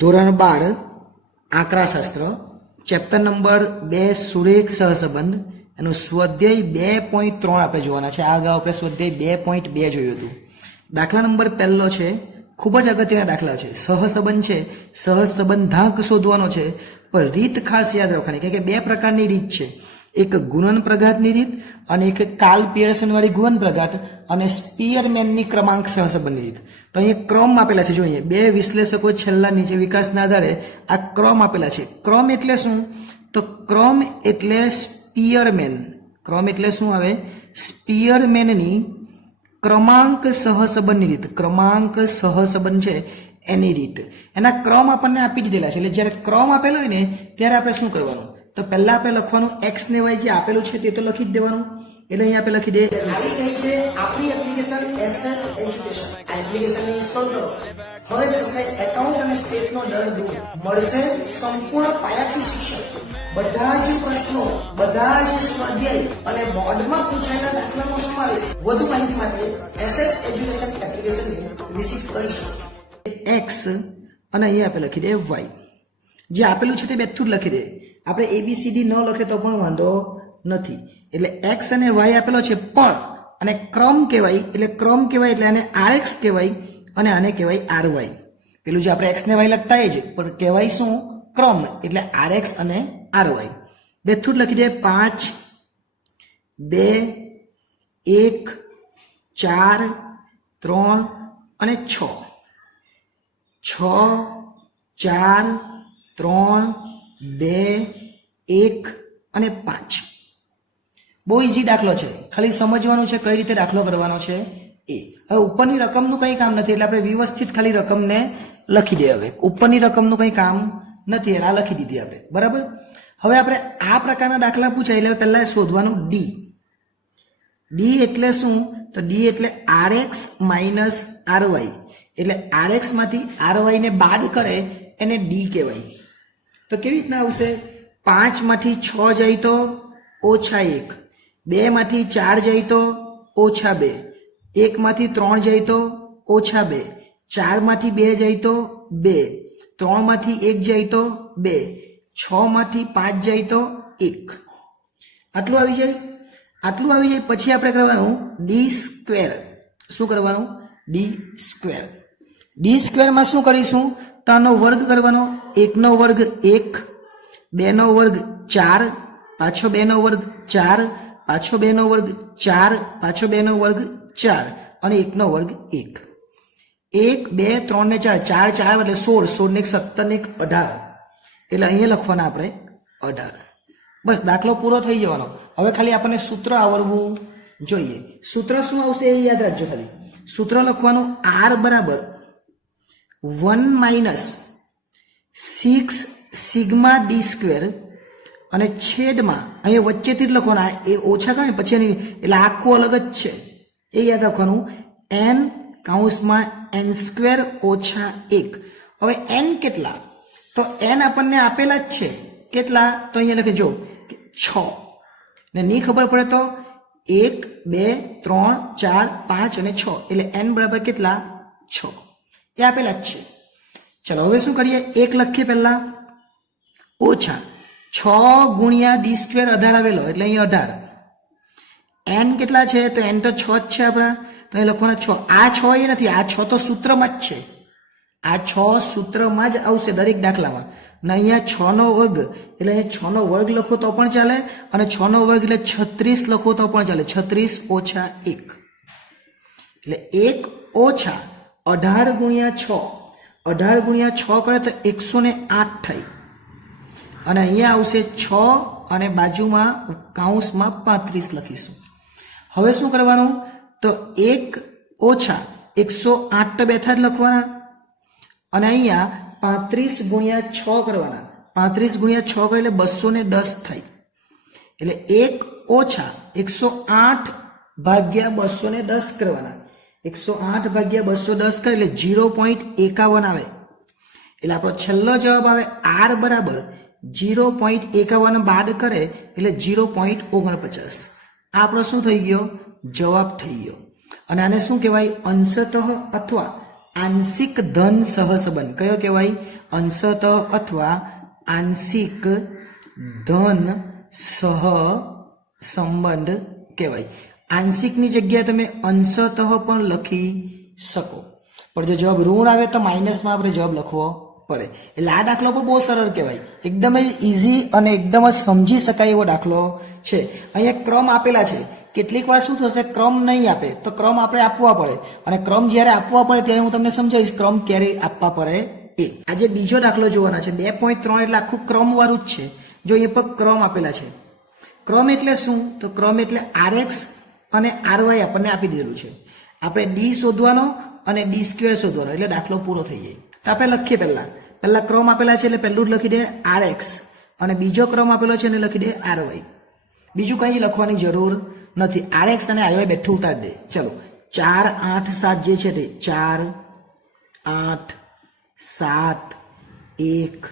ધોરણ 12 આંકડાશાસ્ત્ર chapter number 2 સુરેખ સહસંબંધ એનું સ્વાધ્યાય 2.3 આપણે જોવાના છે. આ અગાઉ આપણે સ્વાધ્યાય 2.2 જોયું હતું. દાખલા નંબર પહેલો છે, ખૂબ જ અગત્યના દાખલા છે. સહસંબંધ છે, સહસંબંધાંક શોધવાનો છે, પણ રીત ખાસ યાદ રાખવાની, કારણ કે બે પ્રકારની રીત છે. એક ગુણન પ્રઘાતની રીત અને એક કાર્લ પિયર્સન વાળી ગુણન પ્રઘાત અને સ્પીયરમેનની ક્રમાંક સહસંબંધની રીત. તો અહીંયા ક્રમ આપેલા છે. જો અહીંયા બે વિશ્લેષકો છેલ્લા નીચે વિકાસના આધારે આ ક્રમ આપેલા છે. ક્રમ એટલે શું? તો ક્રમ એટલે સ્પીયરમેન. ક્રમ એટલે શું આવે? સ્પીયરમેનની ક્રમાંક સહસંબંધની રીત. ક્રમાંક સહસંબંધ છે એની રીત. એના ક્રમ આપણને આપી દીધેલા છે. એટલે જ્યારે ક્રમ આપેલો હોય ને ત્યારે આપણે શું કરવાનું? તો પહેલા આપણે લખવાનું x ને y જે આપેલું છે તે તો લખી જ દેવાનું. એટલે અહીંયા આપણે લખી દે આવી ગઈ છે આપણી એપ્લિકેશન SS એજ્યુકેશન. આ એપ્લિકેશનને ઇન્સ્ટોલ કરો. હવે થશે એકાઉન્ટ અને સ્ટેટનો દર દૂર. મળશે સંપૂર્ણ પાયાથી શિક્ષણ. બધા જ પ્રશ્નો, બધા જ સ્વાધ્યાય અને બોર્ડમાં પૂછાયેલા દાખલાનો સમાવેશ. વધુ માહિતી માટે SS એજ્યુકેશન એપ્લિકેશનને વિઝિટ કરી શકો. x અને અહીંયા આપણે લખી દે y. જે આપેલું છે તે બેઠું જ લખી દે. આપણે ABCD ન લખે તો પણ વાંધો નથી. એટલે x અને y આપેલો છે, પણ અને ક્રમ કહેવાય. એટલે ક્રમ કહેવાય એટલે આને RX કહેવાય અને આને કહેવાય RY. પેલું જે આપણે x ને y લખતા એ જ, પણ કહેવાય શું? ક્રમ. એટલે RX અને RY બેઠું જ લખી દે. 5 2 1 4 3 અને 6. 6 4 3 2 1 અને 5. બહુ ઇઝી દાખલો છે. ખાલી સમજવાનું છે કઈ રીતે દાખલો કરવાનો છે એ. હવે ઉપરની રકમનું કંઈ કામ નથી, એટલે આપણે વ્યવસ્થિત ખાલી રકમને લખી દે. હવે ઉપરની રકમનું કંઈ કામ નથી, એટલે આ લખી દીધી આપણે. બરાબર. હવે આપણે આ પ્રકારના દાખલા પૂછાય એટલે પહેલા શોધવાનું D. D એટલે શું? તો D એટલે RX માઇનસ RY. એટલે RX માંથી RY ને બાદ કરે એને D કહેવાય. તો કેવી રીતના આવશે? 5 માંથી 6 જાય તો -1, 2 માંથી 4 જાય તો -2, 1 માંથી 3 જાય તો -2, 4 માંથી 2 જાય તો 2, 3 માંથી 1 જાય તો 2, 6 માંથી 5 જાય તો 1. આટલું આવી જાય. આટલું આવી જાય પછી આપણે કરવાનું D². શું કરવાનું? D². D² શું કરીશું? તો આનો વર્ગ કરવાનો. 1 નો વર્ગ 1, 2 નો વર્ગ 4, પાછો 2 નો વર્ગ 4, પાછો 2 નો વર્ગ 4, પાછો 2 નો વર્ગ 4 અને 1 નો વર્ગ 1. 1 2 3 ને 4, 4 4 એટલે 16, 16 ને 17 ને 18. એટલે અહીંયા લખવાના આપણે 18. બસ દાખલો પૂરો થઈ જવાનો. હવે ખાલી આપણને સૂત્ર આવડવું જોઈએ. સૂત્ર શું આવશે એ યાદ રાખજો. ખાલી સૂત્ર લખવાનું R બરાબર 1 માઇનસ 6 સિગ્મા D² અને છેદમાં અહીંયા વચ્ચેથી જ લખવાના. એ ઓછા કરે પછી એની એટલે આખું અલગ જ છે એ યાદ રાખવાનું. n કૌંસમાં n² ઓછા 1. હવે n કેટલા? તો n આપણને આપેલા જ છે. કેટલા? તો અહીંયા લખે જો 6. ને નહીં ખબર પડે તો 1 2 3 4 5 અને 6. એટલે n બરાબર કેટલા? 6. એ આપેલા જ છે. ચલો હવે શું કરીએ? 1 લખીએ પહેલા. ઓછા 6 ગુણ્યા D² 18 આવેલો એટલે અહીં 18. n કેટલા છે? તો n તો 6 જ છે આપણા. તો અહીં લખવાના 6. આ 6 એ નથી, આ 6 તો સૂત્રમાં જ છે. આ 6 સૂત્રમાં જ આવશે દરેક દાખલામાં. અને અહીંયા 6 નો વર્ગ એટલે અહીંયા 6 નો વર્ગ લખો તો પણ ચાલે અને 6 નો વર્ગ એટલે 36 લખો તો પણ ચાલે. 36 ઓછા 1 એટલે 1 ઓછા 18 ગુણ્યા 6. 18 ગુણ્યા 6 કરે તો 108 થાય. અને અહીંયા આવશે 6 અને બાજુમાં કૌંસમાં 35 લખીશું. હવે શું કરવાનું? તો 1 ઓછા 108 તો બેઠા જ લખવાના અને અહીંયા 35 ગુણ્યા 6 કરવાના. 35 ગુણ્યા 6 કરે એટલે 210 થાય. એટલે 1 ઓછા 108 ભાગ્યા 210 કરવાના. 108 ભાગ્યા 210 કરે એટલે 0.51 આવે. એટલે આપણો છેલ્લો જવાબ આવે R બરાબર 0.51 બાદ કરે એટલે 0.49. આ આપણો શું થઈ ગયો? જવાબ થઈ ગયો. અને આને શું કહેવાય? અંશતઃ અથવા આંશિક ધન સહસંબંધ કયો કહેવાય? અંશતઃ અથવા આંશિક ધન સહસંબંધ કહેવાય. આંશિકની જગ્યાએ તમે અંશતઃ પણ લખી શકો, પણ જો જવાબ ઋણ આવે તો માઇનસમાં આપણે જવાબ લખવો પડે. એટલે આ દાખલો પણ બહુ સરળ કહેવાય, એકદમ જ ઇઝી અને એકદમ જ સમજી શકાય એવો દાખલો છે. અહીંયા ક્રમ આપેલા છે, કેટલીક વાર શું થશે, ક્રમ નહીં આપે તો ક્રમ આપણે આપવા પડે, અને ક્રમ જ્યારે આપવા પડે ત્યારે હું તમને સમજાવીશ ક્રમ ક્યારે આપવા પડે એ. આજે બીજો દાખલો જોવાના છે 2.3 એટલે આખું ક્રમ વાળું જ છે. જો એ પર ક્રમ આપેલા છે. ક્રમ એટલે શું? તો ક્રમ એટલે RX અને RY આપણને આપી દીધેલું છે. આપણે ડી શોધવાનો અને d² શોધવાનો, એટલે દાખલો પૂરો થઈ જાય. તો આપણે લખીએ પહેલા ક્રમ આપેલા છે એટલે પહેલું જ લખી દે RX, અને બીજો ક્રમ આપેલો છે એને લખી દે RY. બીજું કંઈ જ લખવાની જરૂર નથી. RX અને RY બેઠું ઉતારી દે. ચલો 4 8 7 જે છે તે 4 8 7 1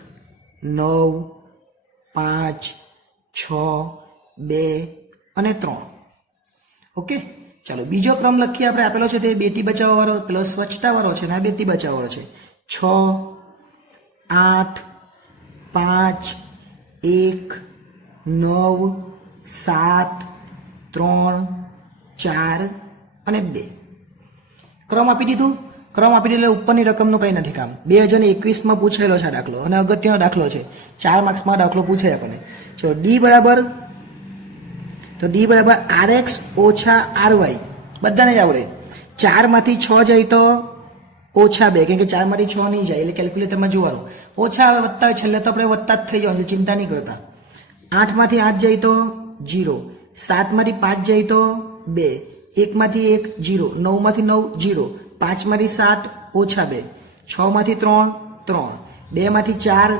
9 5 6 2 અને 3. ઓકે, ચાલો બીજો ક્રમ લખીએ આપણે. આપેલો છે તે બેટી બચાવો વાળો પ્લસ સ્વચ્છતા વાળો છે, અને આ બેટી બચાવો વાળો છે. 6 8 5 1 9 7 3 4 અને 2. ક્રમ આપી દીધું. ક્રમ આપી દીધું એટલે ઉપરની રકમનું કંઈ નથી કામ. 2021માં પૂછાયેલો છે આ દાખલો, અને અગત્યનો દાખલો છે. 4 માર્ક્સમાં દાખલો પૂછાય આપણને. ચલો ડી બરાબર RX ઓછા RY બધાને જ આવડે. 4 માંથી 6 જાય તો ઓછા 2, કેમ કે 4 માંથી 6 નહીં જાય એટલે કેલ્ક્યુલેટરમાં જોવાનું. ઓછા આવે વત્તા આવે છેલ્લે તો આપણે વત્તા જ થઈ જવાનું છે, ચિંતા નહીં કરતા. 8 માંથી 8 જાય તો 0, 7 માંથી 5 જાય તો 2, 1 માંથી 1 0, 9 માંથી 9 0, 5 માંથી 7 ઓછા 2, 6 માંથી 3 3, 2 માંથી 4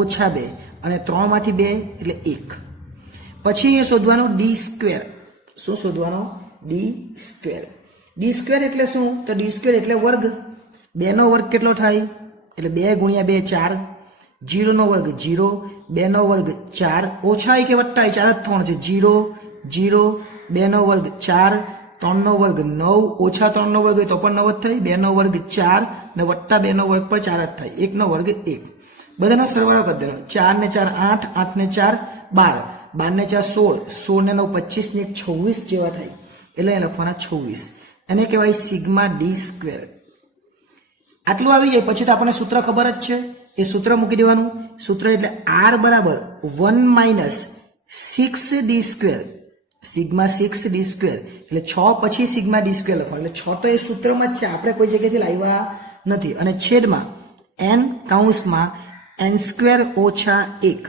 ઓછા 2, અને 3 માંથી 2 એટલે 1. પછી એ શોધવાનું d². શું શોધવાનો? d². d² એટલે શું? તો d² એટલે વર્ગ. 2 નો વર્ગ કેટલો થાય? એટલે 2 ગુણ્યા 2 4. 0 નો વર્ગ 0, 2 નો વર્ગ 4, ઓછા કે વત્તા 4 જ થવાનો છે. 0 0, 2 નો વર્ગ 4, 3 નો વર્ગ 9, ઓછા 3 નો વર્ગ હોય તો પણ 9 જ થાય. 2 નો વર્ગ 4 ને વત્તા 2 નો વર્ગ પણ 4 જ થાય. 1 નો વર્ગ 1. બધાનો સરવાળો કરી દેવાનો. 4 ને 4 8, 8 ને 4 12, 12 ને 4 16, 16 ને 9 25 ને 1 26 જેવા થાય. એટલે એ લખવાના 26. એને કહેવાય સિગ્મા d². આટલું આવી જાય પછી તો આપણને સૂત્ર ખબર જ છે. એ સૂત્ર મૂકી દેવાનું. સૂત્ર એટલે R બરાબર 1 - 6d². Sigma 6d². એટલે 6 પછી સિગ્મા d² લખવાનું. એટલે 6 તો એ સૂત્રમાં જ છે, આપણે કોઈ જગ્યાએથી લાવ્યા નથી. અને છેદમાં n કૌંસમાં n² ઓછા 1.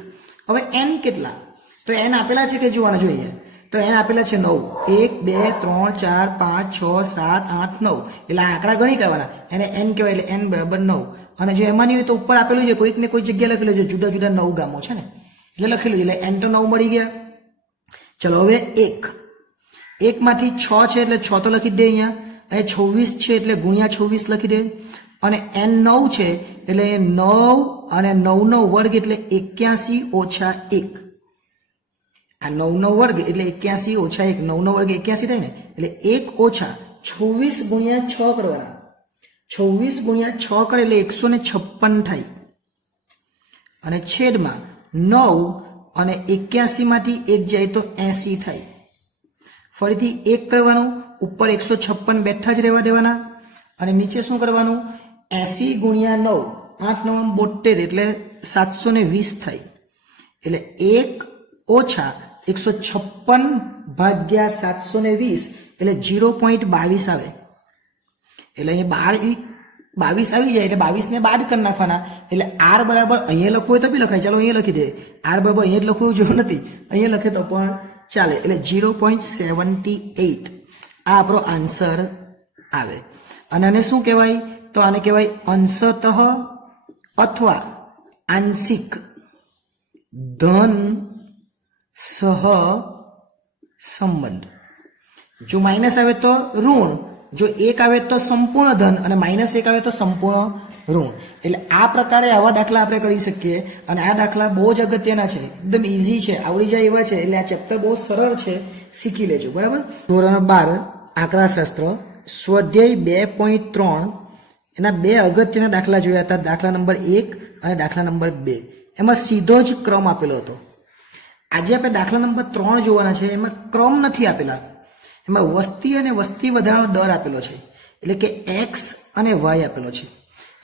હવે n કેટલા? તો n આપેલા છે કે જોવાના જોઈએ. તો n આપેલા છે 9. 1 2 3 4 5 6 7 8 9. એટલે આ આંકડા ગણી કરવાના, એને n કહેવાય. એટલે n બરાબર 9. અને જો એમાં નહીં હોય તો ઉપર આપેલું છે, કોઈક ને કોઈ જગ્યાએ લખેલું છે, જુદા જુદા 9 ગામો છે ને, એટલે લખેલું છે. એટલે n તો 9 મળી ગયા. ચલો હવે 1 માંથી 6 છે એટલે 6 તો લખી દે. અહીંયા 26 છે એટલે ગુણ્યા 26 લખી દે. અને n 9 છે એટલે 9 અને 9 નો વર્ગ એટલે 81 ઓછા 1. આ 9 નો વર્ગ એટલે 81 ઓછા 1. 9 નો વર્ગ 81 થાય ને, એટલે 1 ઓછા 26 ગુણ્યા 6 કરવાના. 26 ગુણ્યા 6 કરે એટલે 156 થાય. અને છેદમાં 9 અને 81 માંથી 1 જાય તો 80 થાય. ફરીથી 1 કરવાનું, ઉપર 156 બેઠા જ રહેવા દેવાના. અને નીચે શું કરવાનું? 80 ગુણ્યા 9, 8 9 72 એટલે 720 થાય. એટલે 1 ઓછા 156 ભાગ્યા 720 એટલે 0.22 આવે. એટલે અહીંયા 22 આવી જાય એટલે 22 ને બાદ કરી નાખવાના. એટલે R બરાબર અહીંયા લખવું હોય તો બી લખાય. ચાલો અહીંયા લખી દે. R બરાબર અહીંયા જ લખવું જોઈએ નથી, અહીંયા લખે તો પણ ચાલે. એટલે 0.78 આ આપણો આન્સર આવે. અને આને શું કહેવાય? તો આને કહેવાય અંશતઃ અથવા આંશિક ધન સહસંબંધ. જો માઇનસ આવે તો ઋણ, જો 1 આવે તો સંપૂર્ણ ધન, અને -1 આવે તો સંપૂર્ણ ઋણ. એટલે આ પ્રકારે આવા દાખલા આપણે કરી શકીએ. અને આ દાખલા બહુ જ અગત્યના છે, એકદમ ઇઝી છે, આવડી જાય એવા છે. એટલે આ ચેપ્ટર બહુ સરળ છે, શીખી લેજો. બરાબર. ધોરણ 12 આંકડાશાસ્ત્ર સ્વાધ્યાય 2.3 એના બે અગત્યના દાખલા જોયા હતા, દાખલા નંબર 1 અને દાખલા નંબર 2. એમાં સીધો જ ક્રમ આપેલો હતો. આજે આપણે દાખલા નંબર 3 જોવાના છે. એમાં ક્રમ નથી આપેલા, એમાં વસ્તી અને વસ્તી વધારાનો દર આપેલો છે, એટલે કે એક્સ અને વાય આપેલો છે.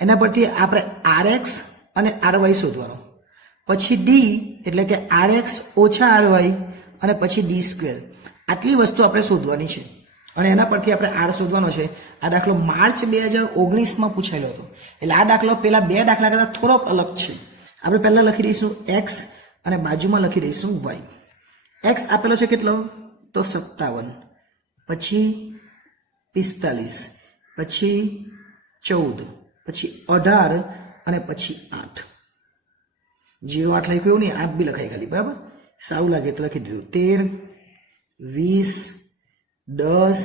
એના પરથી આપણે આરએક્સ અને આરવાય શોધવાનો, પછી ડી એટલે કે આરએક્સ ઓછા આરવાય અને પછી ડી સ્ક્વેર. આટલી વસ્તુ આપણે શોધવાની છે અને એના પરથી આપણે આર શોધવાનો છે. આ દાખલો માર્ચ 2019માં પૂછાયેલો હતો, એટલે આ દાખલો પેલા બે દાખલા કરતાં થોડોક અલગ છે. આપણે પહેલાં લખી દઈશું એક્સ અને બાજુમાં લખી દઈશું વાય. એક્સ આપેલો છે કેટલો? તો 57, પછી 45, પછી 14, પછી 18 અને પછી 8. 0 8 લખ્યું એવું નહીં, 8 બી લખાય ખાલી, બરાબર? સારું લાગે તો લખી દીધું. 13, 20, 10,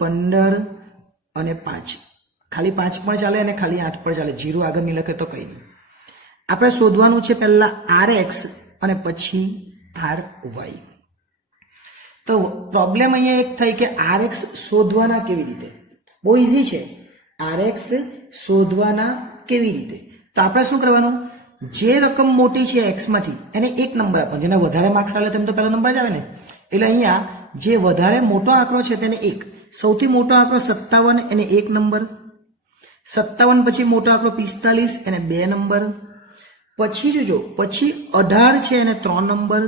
15 અને 5. ખાલી 5 પણ ચાલે અને ખાલી 8 પણ ચાલે, 0 આગળ નહીં લખે તો કંઈ નહીં. આપણે શોધવાનું છે પહેલા આર એક્સ અને પછી આર વાય. તો પ્રોબ્લેમ અહીંયા એક થઈ કે આર એક્સ શોધવાના કેવી રીતે? બહુ ઇઝી છે. આર એક્સ શોધવાના કેવી રીતે? તો આપણે શું કરવાનું? જે રકમ મોટી છે એક્સમાંથી એને એક નંબર આપવાનો, જેને વધારે માર્ક્સ આવે તેમ તો પહેલો નંબર જ આવે ને. એટલે અહીંયા જે વધારે મોટો આંકડો છે તેને 1, સૌથી મોટો આંકડો 57 એને 1 નંબર, 57 પછી મોટો આંકડો 45 એને 2 નંબર, પછી જોજો પછી 18 છે એને 3 નંબર,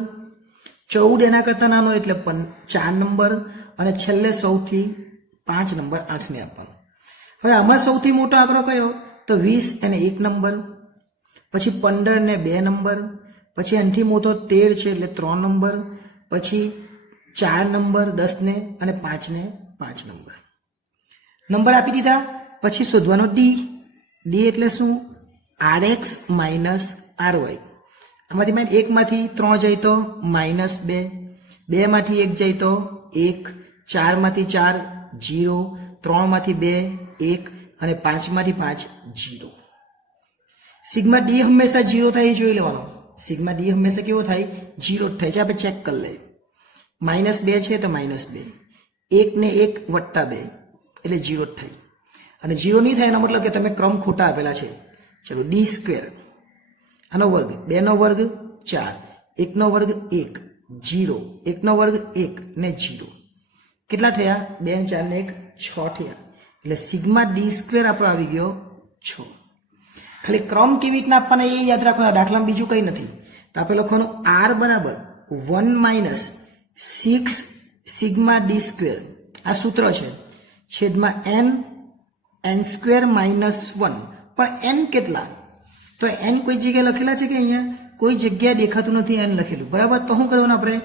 14 એના કરતાં નાનો એટલે 4 નંબર અને છેલ્લે સૌથી 5 નંબર 8 ને આપવાનો. હવે આમાં સૌથી મોટો આંકડો કયો? તો 20 એને 1 નંબર, પછી 15 ને 2 નંબર, પછી એનાથી મોટો 13 છે એટલે 3 નંબર, પછી 4 નંબર 10 ને અને 5 ને 5 નંબર. નંબર આપી દીધા. પછી શોધવાનો ડી. ડી એટલે શું? R X minus R Y. આમાંથી મેં 1 માંથી 3 જાય તો -2, 2 માંથી 1 જાય તો 1, 4 માંથી 4 0, 3 માંથી 2 1 અને 5 માંથી 5 0. સિગ્મા ડી હંમેશા 0 થાય એ જોઈ લેવાનો. સિગ્મા ડી હંમેશા કેવો થાય? 0 થાય છે. આપણે ચેક કરી લઈએ. -2 છે તો -2, 1 ને 1 વત્તા 2 એટલે 0 જ થાય. અને 0 નહીં થાય એનો મતલબ કે તમે ક્રમ ખોટા આપેલા છે. ચલો ડી સ્ક્વેર, આનો વર્ગ 2 નો વર્ગ 4, 1 નો વર્ગ 1, 0, 1 નો વર્ગ 1 ને 0. કેટલા થયા? 2 4 ને 1 6 થયા. એટલે સિગ્મા ડી સ્ક્વેર આપણો આવી ગયો 6. ખાલી ક્રમ કેવી રીતના આપવાના એ યાદ રાખવાના, દાખલામાં બીજું કંઈ નથી. તો આપણે લખવાનું આર બરાબર 1 - 6 સિગ્મા ડી સ્ક્વેર. આ સૂત્ર છે. છેદમાં n સ્ક્વેર -1. પણ n કેટલા? તો n કોઈ જગ્યાએ લખેલા છે કે અહીંયા કોઈ જગ્યાએ દેખાતું નથી n લખેલું, બરાબર? તો શું કરવાનું આપણે?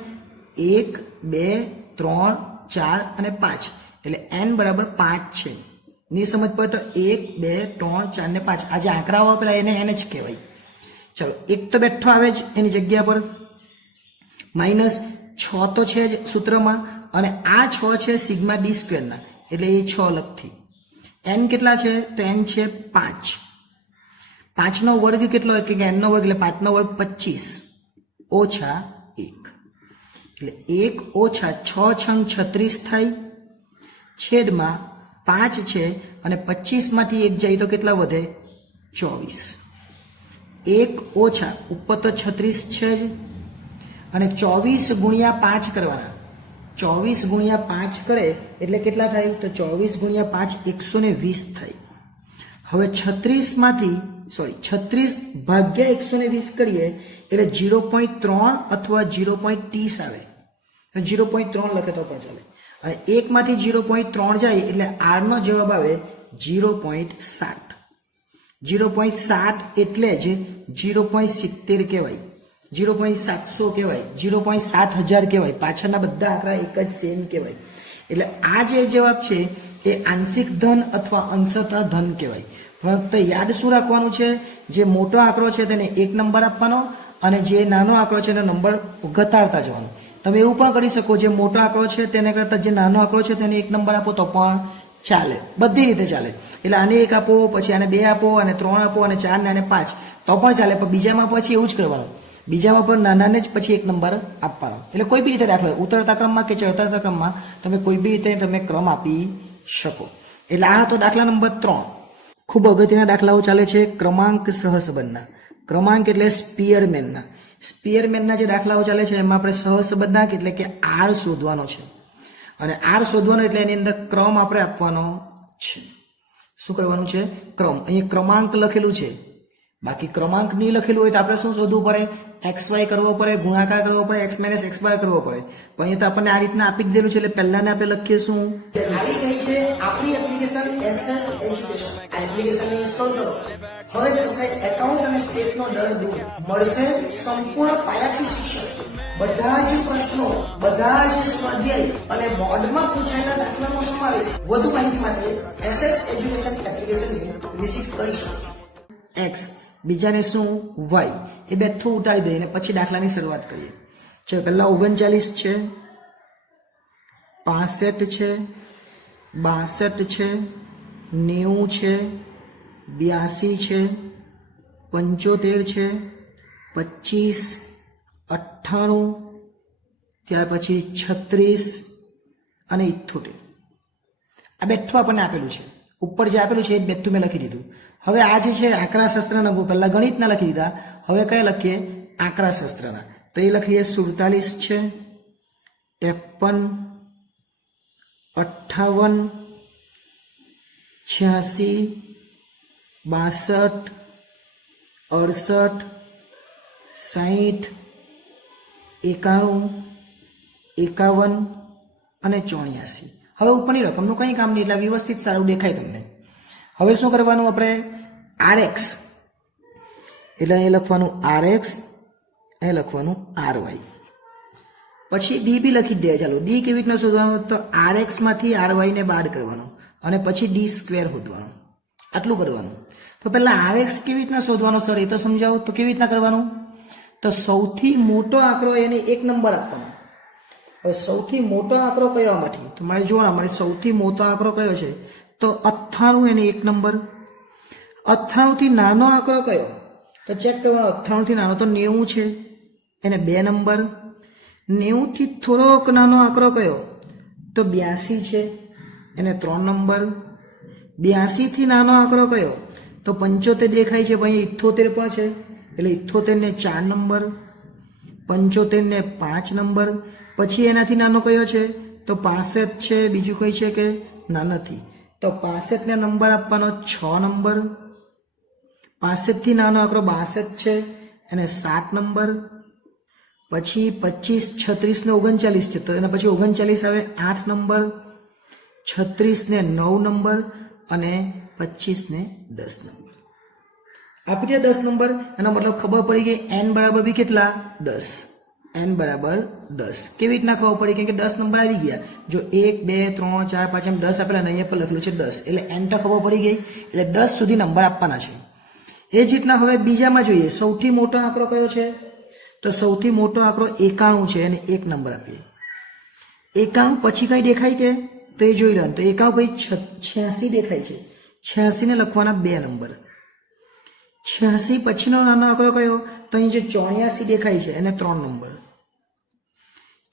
1 2 3 4 અને 5 એટલે n બરાબર 5 છે. ની સમજ પડે તો 1 2 3 4 ને 5 આ જે આંકડાઓ આપેલા એને n જ કહેવાય. ચલો એક તો બેઠો આવે જ એની જગ્યા પર, -6 તો છે જ સૂત્રમાં, અને આ 6 છે સિગ્મા ડી સ્ક્વેરના એટલે એ 6 અલગથી. n કેટલા છે? તો n છે 5. 5 નો વર્ગ કેટલો હોય કે n નો વર્ગ એટલે 5 નો વર્ગ 25 ઓછા 1 એટલે 1 ઓછા 6 છંગ 36 થાય, છેદમાં 5 છે અને 25 માંથી 1 જાય તો કેટલા વધે? 24. 1 ઓછા ઉપર તો 36 છે જ અને 24 ગુણ્યા 5 કરવાના. 24 ગુણ્યા 5 કરે એટલે કેટલા થાય? તો 24 ગુણ્યા 5 120 થાય. હવે 36 ભાગ્યા 120 કરીએ એટલે 0.3 અથવા 0.30 આવે. 0.3 લખે તો પણ ચાલે. અને 1 માંથી 0.3 જાય એટલે r નો જવાબ આવે 0.7. 0.7 એટલે જ 0.70 કહેવાય, 0.700 કહેવાય, 0.7000 કહેવાય. પાછળના બધા આંકડા એક જ સેમ કહેવાય. એટલે આ જે જવાબ છે એ આંશિક ધન અથવા અંશતઃ ધન કહેવાય. ફક્ત યાદ શું રાખવાનું છે? જે મોટો આંકડો છે તેને 1 નંબર આપવાનો અને જે નાનો આંકડો છે એનો નંબર ઘટાડતા જવાનો. તમે એવું પણ કરી શકો, જે મોટો આંકડો છે તેને કરતાં જે નાનો આંકડો છે તેને 1 નંબર આપો તો પણ ચાલે, બધી રીતે ચાલે. એટલે આને 1 આપો, પછી આને 2 આપો, અને 3 આપો, અને 4 ને આને 5 તો પણ ચાલે. પણ બીજામાં પછી એવું જ કરવાનું, બીજામાં પણ નાનાને જ પછી 1 નંબર આપવાનો. એટલે કોઈ બી રીતે દાખલો ઉતરતા ક્રમમાં કે ચડતા ક્રમમાં તમે કોઈ બી રીતે તમે ક્રમ આપી શકો. એટલે આ હતો દાખલા નંબર 3. ખૂબ અગત્યના દાખલાઓ ચાલે છે ક્રમાંક સહસંબંધના. ક્રમાંક એટલે સ્પિયરમેનના જે દાખલાઓ ચાલે છે એમાં આપણે સહસંબંધના એટલે કે આર શોધવાનો છે, અને આર શોધવાનો એટલે એની અંદર ક્રમ આપણે આપવાનો છે. શું કરવાનું છે? ક્રમ. અહીં ક્રમાંક લખેલું છે, બાકી ક્રમાંક નહીં લખેલું હોય તો આપણે શું શોધવું પડે? XY કરવો પડે, ગુણાકાર કરવો પડે, x - x બાર કરવો પડે. પણ અહીંયા તો આપણને આ રીતના આપી જ દેલું છે એટલે પહેલાને આપણે લખીએ શું? આવી ગઈ છે આપણી એપ્લિકેશન SS એજ્યુકેશન. આ એપ્લિકેશન ઇન્સ્ટોલ કરો. હવે થશે એકાઉન્ટ અને સ્ટેટનો દર દૂર. મળશે સંપૂર્ણ પાયાથી શિક્ષણ. બધા જ પ્રશ્નો, બધા જ સ્વાધ્યાય અને બોર્ડમાં પૂછાયેલા દાખલાનો સમાવેશ. વધુ માહિતી માટે SS એજ્યુકેશન એપ્લિકેશનને વિઝિટ કરી શકો છો. x બીજાને શું? y. એ બેઠું ઉતારી દઈને પછી દાખલાની શરૂઆત કરીએ. ચલો પહેલા 39 છે, 65 છે, 62 છે, 90 છે, 82 છે, 75 છે, 25, 98, ત્યાર પછી 36 અને 78. આ બેઠું આપણને આપેલું છે. ઉપર જે આપેલું છે એ બેઠું મેં લખી દીધું. હવે આ જે છે આંકડાશાસ્ત્રના, પહેલા ગણિતના લખી દીધા, હવે કયા લખીએ? આંકડાશાસ્ત્રના. તો એ લખીએ 47 છે, 53, 58, 86, 62, 68, 60, 91, 51 અને 84. હવે ઉપરની રકમનું કંઈ કામ નહીં એટલે વ્યવસ્થિત સારું દેખાય તમને. હવે શું કરવાનું આપણે? RX એટલે અહીં લખવાનું RX, અહીં લખવાનું RY. પછી D બી લખી દે. ચાલો D કેવી રીતના શોધવાનું? તો RX માંથી RY ને બાદ કરવાનો અને પછી D સ્ક્વેર શોધવાનો. આટલું કરવાનું. તો પહેલા RX કેવી રીતના શોધવાનો સર એ તો સમજાવો. તો કેવી રીતના કરવાનું? તો સૌથી મોટો આંકડો એને 1 નંબર આપવાનો. હવે સૌથી મોટો આંકડો કયો આમાંથી? તો મારે જોવાનો, મારે સૌથી મોટો આંકડો કયો છે? તો 98 એને 1 નંબર. 98 થી નાનો આંકડો કયો? તો ચેક કરવાનો. 98 થી નાનો તો 90 છે, એને 2 નંબર. 90 થી થોડોક નાનો આંકડો કયો? તો 82 છે, એને 3 નંબર. 82 થી નાનો આંકડો કયો? તો 75 દેખાય છે, પણ 78 પણ છે એટલે 78 ને 4 નંબર. 75 ને 5 નંબર. પછી એનાથી નાનો કયો છે? તો 65 છે. બીજું કઈ છે કે? ના, નથી. તો 65 ને નંબર આપવાનો 6 નંબર. 65 થી નાનો આંકડો 62 છે, એને 7 નંબર. પછી 25, 36 ને 39 છે, તો એના પછી 39 આવે 8 નંબર. 36 ને 9 નંબર અને 25 ને 10 નંબર. આપી દે 10 નંબર. એનો મતલબ ખબર પડી ગઈ n બરાબર બી કેટલા? 10. n બરાબર 10. કેવી રીતના ખબર પડી? કેમ કે 10 નંબર આવી ગયા. જો 1, 2, 3, 4, 5 એમ 10 આપેલા, અહીંયા પર લખેલું છે 10 એટલે n તો ખબર પડી ગઈ. એટલે 10 સુધી નંબર આપવાના છે. એ જ રીતના હવે બીજામાં જોઈએ. સૌથી મોટો આંકડો કયો છે? તો સૌથી મોટો આંકડો 91 છે, એને 1 નંબર આપીએ. 91 પછી કઈ દેખાય કે? તો એ જોઈ લો. તો 91 પછી 86 દેખાય છે. 86 ને લખવાના 2 નંબર. 86 પછીનો નાનો આંકડો કયો? તો અહીં જે 84 દેખાય છે એને 3 નંબર.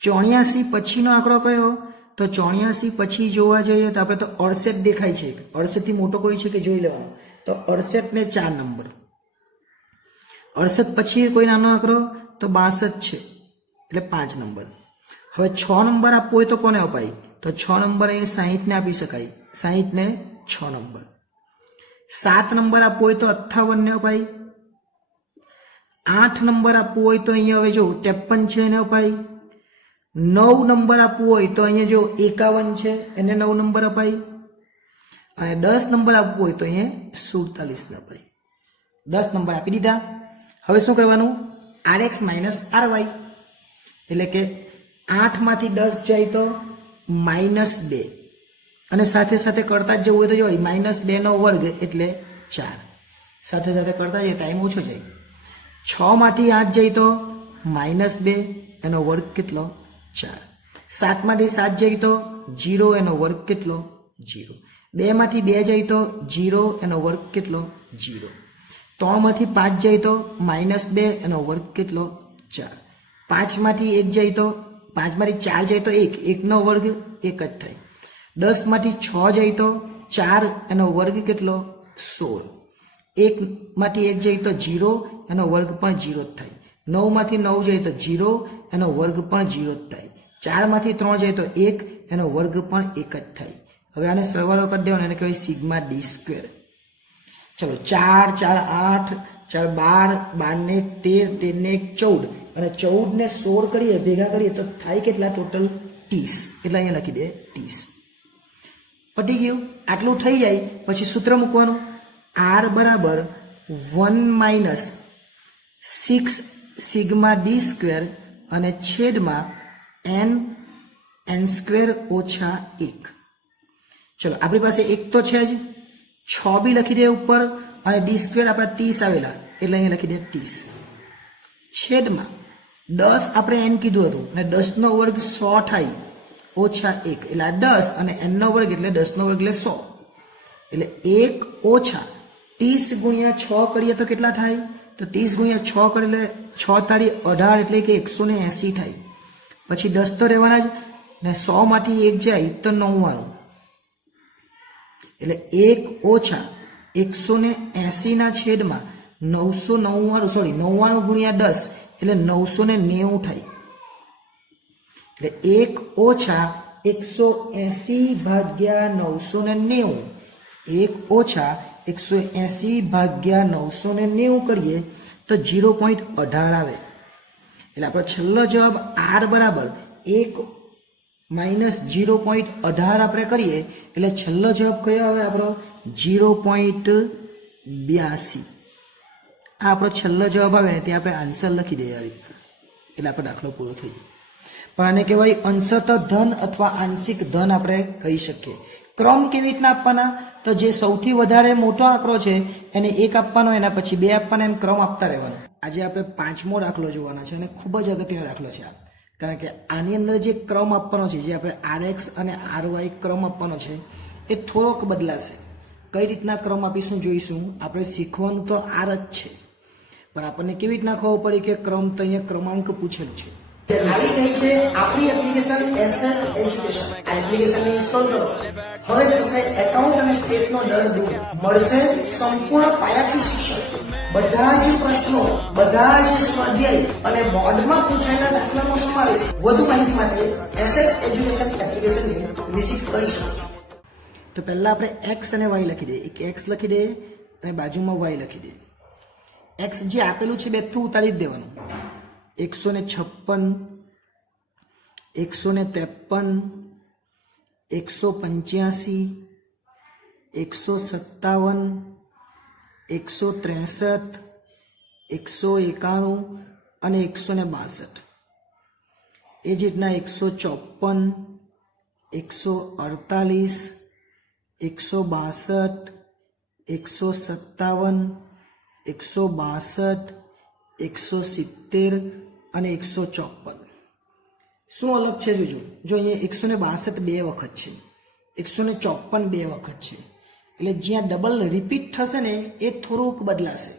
84 પછીનો આંકડો કયો? તો 84 પછી જોવા જઈએ તો આપણે તો 68 દેખાય છે. 68 થી મોટો કોઈ છે કે જોઈ લેવાનો. તો 68 ને 4 નંબર. 68 પછી કોઈ નાનો આંકડો? તો 62 છે એટલે 5 નંબર. હવે 6 નંબર આપવો હોય તો કોને અપાય? તો 6 નંબર અહીં 60 ને આપી શકાય. 60 ને 6 નંબર. 7 નંબર આપવો હોય તો 58 ને અપાય. 8 નંબર આપવો હોય તો અહીંયા હવે જો 53 છે એને અપાય. 9 નંબર આપવો હોય તો અહીંયા જો 51 છે એને 9 નંબર અપાય. અને 10 નંબર આપવો હોય તો અહીંયા 47 ને અપાય. 10 નંબર આપી દીધા. હવે શું કરવાનું? RX માઇનસ RY એટલે કે 8 માંથી 10 જાય તો -2 અને સાથે સાથે કરતા જ જવું હોય તો જો -2 નો વર્ગ એટલે 4. સાથે સાથે કરતા જઈએ ટાઈમ ઓછો જાય. 6 માંથી 8 જાય તો -2 એનો વર્ગ કેટલો? 4. 7 માંથી 7 જાય તો 0 એનો વર્ગ કેટલો? 0. 2 માંથી 2 જાય તો 0 એનો વર્ગ કેટલો? 0. 3 માંથી 5 જાય તો -2 એનો વર્ગ કેટલો? 4. 5 માંથી 1 જાય તો 5 માંથી 4 જાય તો 1, 1 નો વર્ગ 1 જ થાય. 10 માંથી 6 જાય તો 4 એનો વર્ગ કેટલો? 16. 1માંથી 1 જાય તો 0, એનો વર્ગ પણ 0 જ થાય. 9માંથી 9 જાય તો 0, એનો વર્ગ પણ 0 જ થાય. 4માંથી 3 જાય તો 1, એનો વર્ગ પણ 1 જ થાય. હવે આને સરવાળો કરી દેવાનો, એને કહેવાય સિગ્મા ડી સ્ક્વેર. ચલો 4 4 8 4 12, 12 ને 13, 13 ને 14 અને 14 ને 16 કરીએ ભેગા કરીએ તો થાય કેટલા ટોટલ 30. એટલે અહીંયા લખી દે 30. પટી ગયું. આટલું થઈ જાય પછી સૂત્ર મૂકવાનું, r બરાબર 1 - 6 સિગ્મા ડી સ્ક્વેર અને છેદમાં n સ્ક્વેર ઓછા 1. ચલો આપણી પાસે 1 તો છે જ, 6 બી લખી દે ઉપર અને ડી સ્ક્વેર આપણા 30 આવેલા એટલે અહીંયા લખી દે 30 છેદમાં 10 આપણે n કીધું હતું અને 10 નો વર્ગ 100 થાય ઓછા 1 એટલે આ 10 અને n નો વર્ગ એટલે 10 નો વર્ગ એટલે 100 એટલે 1 ઓછા 30 ગુણ્યા 6 કરીએ તો કેટલા થાય? તો 30 ગુણ્યા 6 કરે એટલે 6 તારી 18 એટલે કે 180 થાય. પછી 10 તો રહેવાના જ ને 100 માંથી 1 જાય તો 99 એટલે 1 ઓછા 180 ના છેદમાં 99 ગુણ્યા 10 એટલે 990 થાય. એટલે 1 ઓછા 180 ભાગ્યા 990, 1 ઓછા 180 ભાગ્યા 990 કરીએ તો 0.18 આવે. એટલે આપણો છેલ્લો જવાબ r બરાબર 1 માઇનસ 0.18 આપણે કરીએ એટલે છેલ્લો જવાબ કયો આવે આપણો 0.82. આ આપણો છેલ્લો જવાબ આવે ને ત્યાં આપણે આન્સર લખી દઈએ આ રીતના એટલે આપણો દાખલો પૂરો થઈ જાય. પણ આને કહેવાય અંશતઃ ધન અથવા આંશિક ધન આપણે કહી શકીએ. ક્રમ કેવી રીતના આપવાના? તો જે સૌથી વધારે મોટો આંકડો છે એને 1 આપવાનો, એના પછી 2 આપવાના, એમ ક્રમ આપતા રહેવાનો. આજે આપણે 5મો દાખલો જોવાના છે અને ખૂબ જ અગત્યનો દાખલો છે આ, કારણ કે આની અંદર જે ક્રમ આપવાનો છે, જે આપણે rx અને ry ક્રમ આપવાનો છે એ થોડોક બદલાશે. કઈ રીતના ક્રમ આપીશું જોઈશું. આપણે શીખવાનું તો r જ છે, પણ આપણને કેવી રીતના ખબર પડી કે ક્રમ તો અહીંયા ક્રમાંક પૂછેલું છે. આવી ગઈ છે આપણી એપ્લિકેશન SS એજ્યુકેશન. આ એપ્લિકેશન ઇન્સ્ટોલ કરો. હવે થશે એકાઉન્ટ અને સ્ટેટનો દર દૂર. મળશે સંપૂર્ણ પાયાથી શિક્ષણ. બધા જ પ્રશ્નો, બધા જ સ્વાધ્યાય અને બોર્ડમાં પૂછાયેલા દાખલાનો સમાવેશ. વધુ માહિતી માટે SS એજ્યુકેશન એપ્લિકેશનને વિઝિટ કરી શકો છો. તો પહેલા આપણે x અને y લખી દઈએ. એક x લખી દઈએ અને બાજુમાં y લખી દઈએ. x જે આપેલું છે બેઠું ઉતારી જ દેવાનું. 156, 153, 185, 157, 163, 191 અને 162. એ જ રીતના 154, 148, 162, 157, 162, 170 અને 154. શું અલગ છે જોજો. જો અહીંયા 162 બે વખત છે, 154 બે વખત છે, એટલે જ્યાં ડબલ રિપીટ થશે ને એ થોડુંક બદલાશે.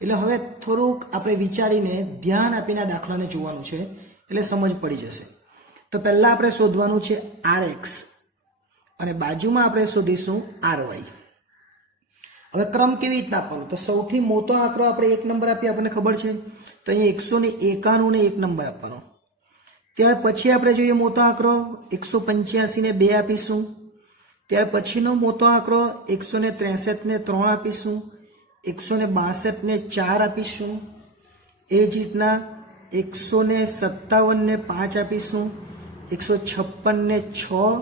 એટલે હવે થોડુંક આપણે વિચારીને ધ્યાન આપીને આ દાખલાને જોવાનું છે એટલે સમજ પડી જશે. તો પહેલાં આપણે શોધવાનું છે rx અને બાજુમાં આપણે શોધીશું ry. હવે ક્રમ કેવી રીતના આપવાનો? તો સૌથી મોટો આંકડો આપણે 1 નંબર આપીએ, આપણને ખબર છે. તો અહીંયા 191 ને 1 નંબર આપવાનો. ત્યાર પછી આપણે જોઈએ મોટો આંકડો 185 ને 2 આપીશું. ત્યાર પછીનો મોટો આંકડો 163 ને 3 આપીશું, 162 ને 4 આપીશું. એ જ રીતના 157 ને 5 આપીશું, 156 ને 6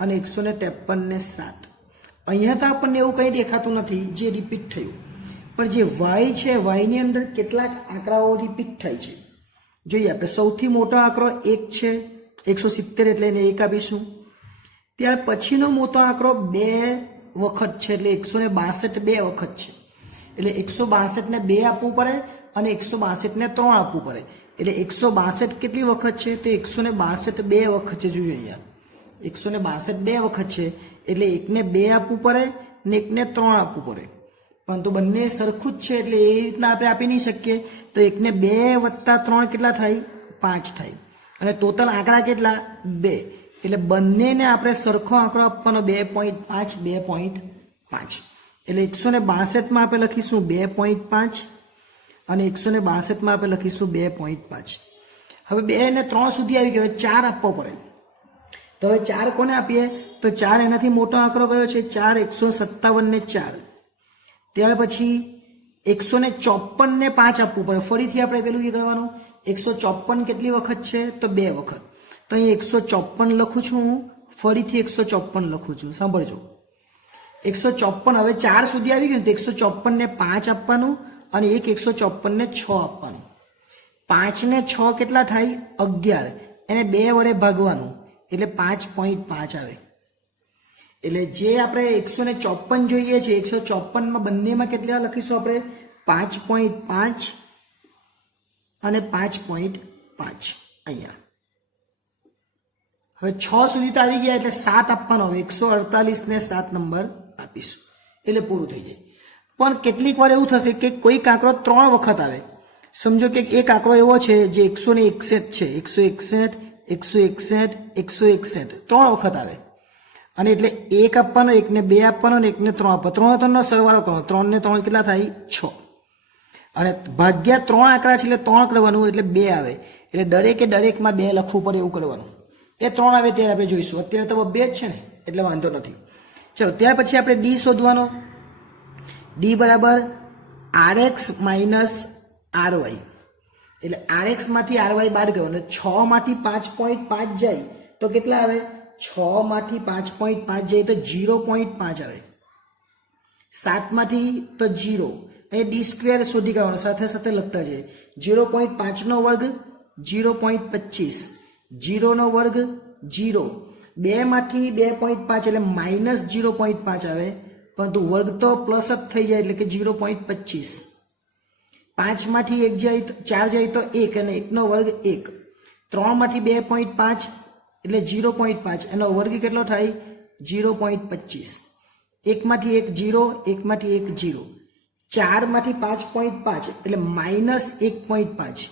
અને 153 ને 7. અહીંયા તો આપણને એવું કંઈ દેખાતું નથી જે રિપીટ થયું, પણ જે y છે yની અંદર કેટલાક આંકડાઓ રિપીટ થાય છે. જોઈએ આપણે. સૌથી મોટો આંકડો 1 છે, 170 એટલે એને 1 આપીશું. ત્યાર પછીનો મોટો આંકડો 2 વખત છે એટલે 162 2 વખત છે, એટલે 162 ને 2 આપવું પડે અને 162 ને 3 આપવું પડે. એટલે 162 કેટલી વખત છે? તો 162 2 વખત છે. જોજો અહીંયા 162 2 વખત છે એટલે 1 ને 2 આપવું પડે ને 1 ને 3 આપવું પડે, પરંતુ બંને સરખું જ છે એટલે એ રીતના આપણે આપી નહીં શકીએ. તો 1 ને 2 વત્તા 3 કેટલા થાય? 5 થાય. અને ટોટલ આંકડા કેટલા? 2. એટલે બંનેને આપણે સરખો આંકડો આપવાનો 2.5 2.5. એટલે 162 માં આપણે લખીશું 2.5 અને 162 માં આપણે લખીશું 2.5. હવે 2 ને 3 સુધી આવી ગયો, 4 આપવો પડે. તો હવે 4 કોને આપીએ? તો 4 એનાથી મોટો આંકડો કયો છે? 4 157 ને 4. ત્યાર પછી 154 ને 5 આપવું પડે. ફરીથી આપણે પેલું એ કરવાનું. 154 કેટલી વખત છે? તો 2 વખત. તો અહીં 154 લખું છું, ફરીથી 154 લખું છું. સાંભળજો, 154 હવે 4 સુધી આવી ગયું તો 154 ને 5 આપવાનું અને 154 ને 6 આપવાનું. 5 ને 6 કેટલા થાય? 11. એને 2 વડે ભાગવાનું એટલે 5.5 આવે. એટલે જે આપણે 154 જોઈએ છે, 154 માં બંનેમાં કેટલા લખીશું આપણે? 5.5 અને 5.5 અહીંયા. હવે 6 સુધી તો આવી ગયા એટલે 7 આપવાનો. હવે 148 ને 7 નંબર આપીશું એટલે પૂરું થઈ જાય. પણ કેટલીક વાર એવું થશે કે કોઈક આંકડો 3 વખત આવે. સમજો કે એક આંકડો એવો છે જે 161 છે, 161, 161, 161 3 વખત આવે અને એટલે 1 આપવાનો, 1 ને 2 આપવાનો અને 1 ને 3 આપવાનો. 3 નો સરવાળો કરો, 3 ને 3 કેટલા થાય? 6. અને ભાગ્યા 3 આંકડા છે એટલે 3 કરવાનું એટલે 2 આવે. એટલે દરેકમાં 2 લખવું પડે એવું કરવાનું. એ 3 આવે ત્યારે આપણે જોઈશું. અત્યારે તો 2 જ છે ને એટલે વાંધો નથી. ચલો, ત્યાર પછી આપણે ડી શોધવાનો. ડી બરાબર RX માઇનસ RY. એટલે RX માંથી RY બાદ કરવાનો. 6 માંથી 5.5 જાય તો કેટલા આવે? 6 માંથી 5.5 જાય તો 0.5 આવે. 7 માંથી તો 0. એ ડી સ્ક્વેર શોધી કાઢવાનો, સાથે સાથે લખતા જાય. 0.5 નો વર્ગ 0.25, 0 નો વર્ગ 0. 2 માંથી 2.5 એટલે માઇનસ 0.5 આવે, પરંતુ વર્ગ તો પ્લસ જ થઈ જાય એટલે કે 0.25. 5 માંથી 1 જાય તો 4 જાય તો 1 અને 1 નો વર્ગ 1. 3 માંથી 2.5 એટલે 0.5, એનો વર્ગ કેટલો થાય? 0.25. 1 માંથી 1 0, 1 માંથી 1 0. 4 માંથી 5.5 એટલે માઇનસ 1.5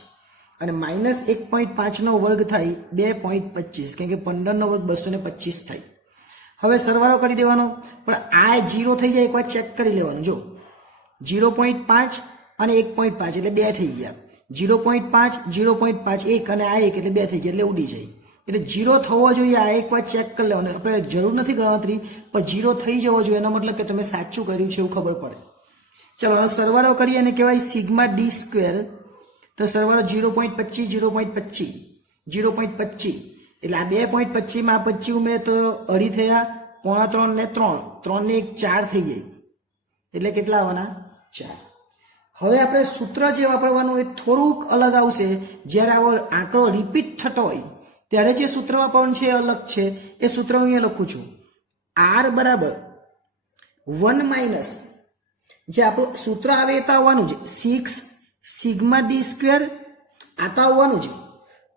અને માઇનસ 1.5 નો વર્ગ થાય 2.25, કેમ કે 15 નો વર્ગ 225 થાય. હવે સરવાળો કરી દેવાનો, પણ આ 0 થઈ જાય એકવાર ચેક કરી લેવાનું. જો 0.5 અને 1.5 એટલે 2 થઈ ગયા. 0.5 0.5 1 અને આ 1 એટલે 2 થઈ ગયા એટલે ઉડી જાય. એટલે 0 થવો જોઈએ, આ એકવાર ચેક કરી લેવાનું. આપણે જરૂર નથી ગણતરી, પણ 0 થઈ જવો જોઈએ. એનો મતલબ કે તમે સાચું કર્યું છે એવું ખબર પડે. ચલો, સરવાળો કરીએ અને કહેવાય સિગ્મા ડી સ્ક્વેર. તો સરવાળો 0.25 0.25 0.25 એટલે આ 2.25 માં 25 ઉમેરે તો અઢી થયા, 3.5 ને 3, 3 ને 1 4 થઈ જાય એટલે કેટલા આવવાના? 4. હવે આપણે સૂત્ર જે વાપરવાનું એ થોડુંક અલગ આવશે. જ્યારે આવો આંકડો રિપીટ થતો હોય ત્યારે જે સૂત્ર વાપરવાનું છે એ અલગ છે. એ સૂત્ર હું અહીંયા લખું છું. R બરાબર 1 માઇનસ જે આપણું સૂત્ર આવે એ તો આવવાનું છે 6 સિગ્મા ડી સ્ક્વેર, આ તો આવવાનું છે,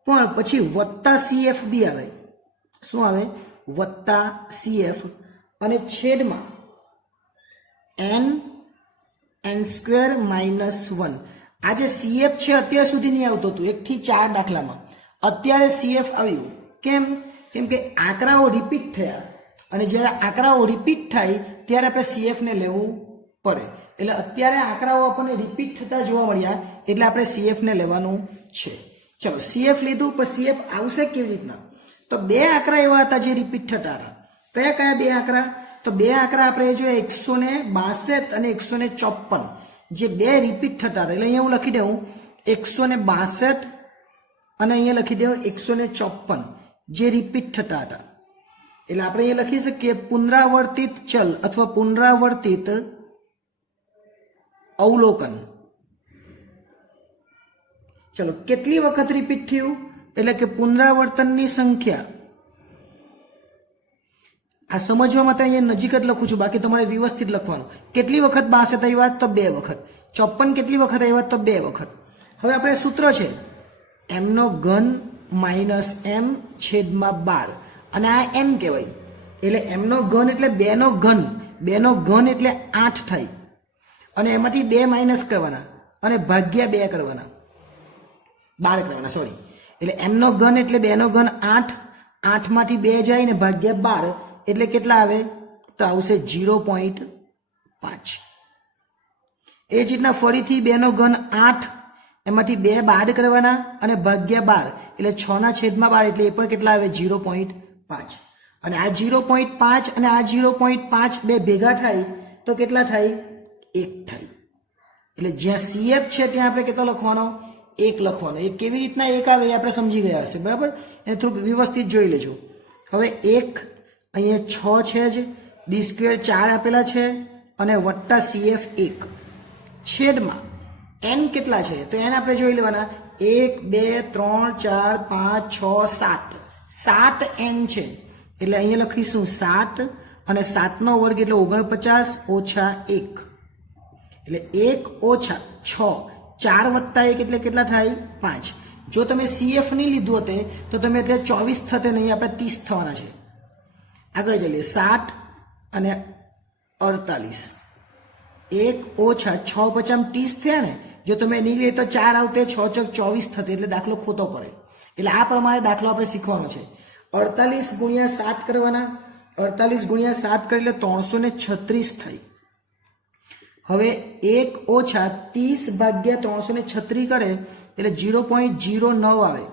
પણ પછી વત્તા CF બી આવે. શું આવે? વત્તા CF અને છેદમાં n સ્ક્વેર માઇનસ 1. આ જે CF છે અત્યાર સુધી નહીં આવતું હતું, 1 થી 4 દાખલામાં. અત્યારે CF આવ્યું. કેમ? કેમ કે આંકડાઓ રિપીટ થયા અને જ્યારે આંકડાઓ રિપીટ થાય ત્યારે આપણે CF ને લેવું પડે. એટલે અત્યારે આંકડાઓ આપણને રિપીટ થતા જોવા મળ્યા એટલે આપણે CF ને લેવાનું છે. ચલો, CF લીધું, પણ CF આવશે કેવી રીતના? તો 2 આંકડા એવા હતા જે રિપીટ થતા હતા. કયા કયા 2 આંકડા? તો 2 આંકડા આપણે જોઈએ 162 અને 154, જે 2 રિપીટ થતા હતા. એટલે અહીંયા હું લખી દઉં 162 અને અહીંયા લખી દઉં 154 જે રિપીટ થતા હતા. એટલે આપણે અહીંયા લખી શકીએ પુનરાવર્તિત ચલ અથવા પુનરાવર્તિત અવલોકન. ચલો, કેટલી વખત રિપીટ થયું? એટલે કે પુનરાવર્તનની સંખ્યા. આ સમજવા માટે અહીંયા નજીક જ લખું છું, બાકી તમારે વ્યવસ્થિત લખવાનું. કેટલી વખત 62 આવ્યા? તો 2 વખત. 54 કેટલી વખત આવ્યા? તો 2 વખત. હવે આપણે સૂત્ર છે m નો ઘન માઇનસ m છેદમાં 12 અને આ m કહેવાય. એટલે m નો ઘન એટલે 2 નો ઘન, 2 નો ઘન એટલે 8 થાય અને એમાંથી 2 માઇનસ કરવાના અને ભાગ્યા 2 કરવાના, 12 કરવાના, સોરી. એટલે m નો ઘન એટલે 2 નો ઘન 8, 8 માંથી 2 જાય ને ભાગ્યા 12 એટલે કેટલા આવે? તો આવશે 0.5. 5. એ જ રીતના ફરીથી 2 નો ઘન 8, એમાંથી 2 બાદ કરવાના અને ભાગ્યા 12 એટલે 6/12 એટલે એ પણ કેટલા આવે 0.5. અને આ 0.5 અને આ 0.5 બે ભેગા થાય તો કેટલા થાય 1 થાય. એટલે જ્યાં CF છે ત્યાં આપણે કેટલો લખવાનો 1 લખવાનો. એ કેવી રીતના 1 આવે એ આપણે સમજી ગયા હશે, બરાબર. એને થોડુંક વ્યવસ્થિત જોઈ લેજો. હવે 1 અહીંયા 6 છે જ, d² 4 આપેલા છે અને વત્તા CF 1 છેદમાં n કેટલા છે તો n આપણે જોઈ લેવાના 1 2 3 4 5 6 7 7 n છે એટલે અહીંયા લખીશું 7 અને 7 નો વર્ગ એટલે 49 ઓછા 1 એટલે 1 ઓછા 6 4 વત્તા 1 એટલે કેટલા થાય 5. જો તમે CF નહીં લીધું હોતે તો તમે એટલે 24 થતે નહીં, આપણે 30 થવાના છે. આગળ ચાલીએ 7 અને 48 1 ઓછા 6 × 5 = 30 થયા ને. જો તમે નહીં લે તો 4 આવતે 6 × 24 થતે એટલે દાખલો ખોટો પડે. એટલે આ પ્રમાણે દાખલો આપણે શીખવાનો છે. 48 × 7 કરવાના, 48 × 7 કરીએ એટલે 336 થાય. હવે 1 ઓછા 30 ભાગ્યા 336 કરે એટલે 0.09 આવે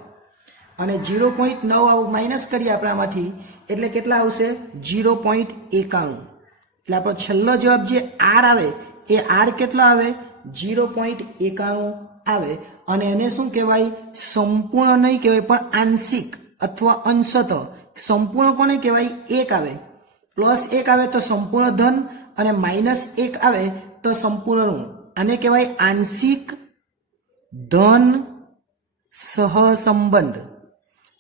અને 0.9 માઇનસ કરીએ આપણે આમાંથી એટલે કેટલા આવશે 0.91. એટલે આપણો છેલ્લો જવાબ જે R આવે એ R કેટલા આવે 0.91 આવે. અને એને શું કહેવાય સંપૂર્ણ નહીં કહેવાય પણ આંશિક અથવા અંશતઃ. સંપૂર્ણ કોને કહેવાય 1 આવે, +1 આવે તો સંપૂર્ણ ધન અને -1 આવે તો સંપૂર્ણ ઋણ. આને કહેવાય આંશિક ધન સહસંબંધ.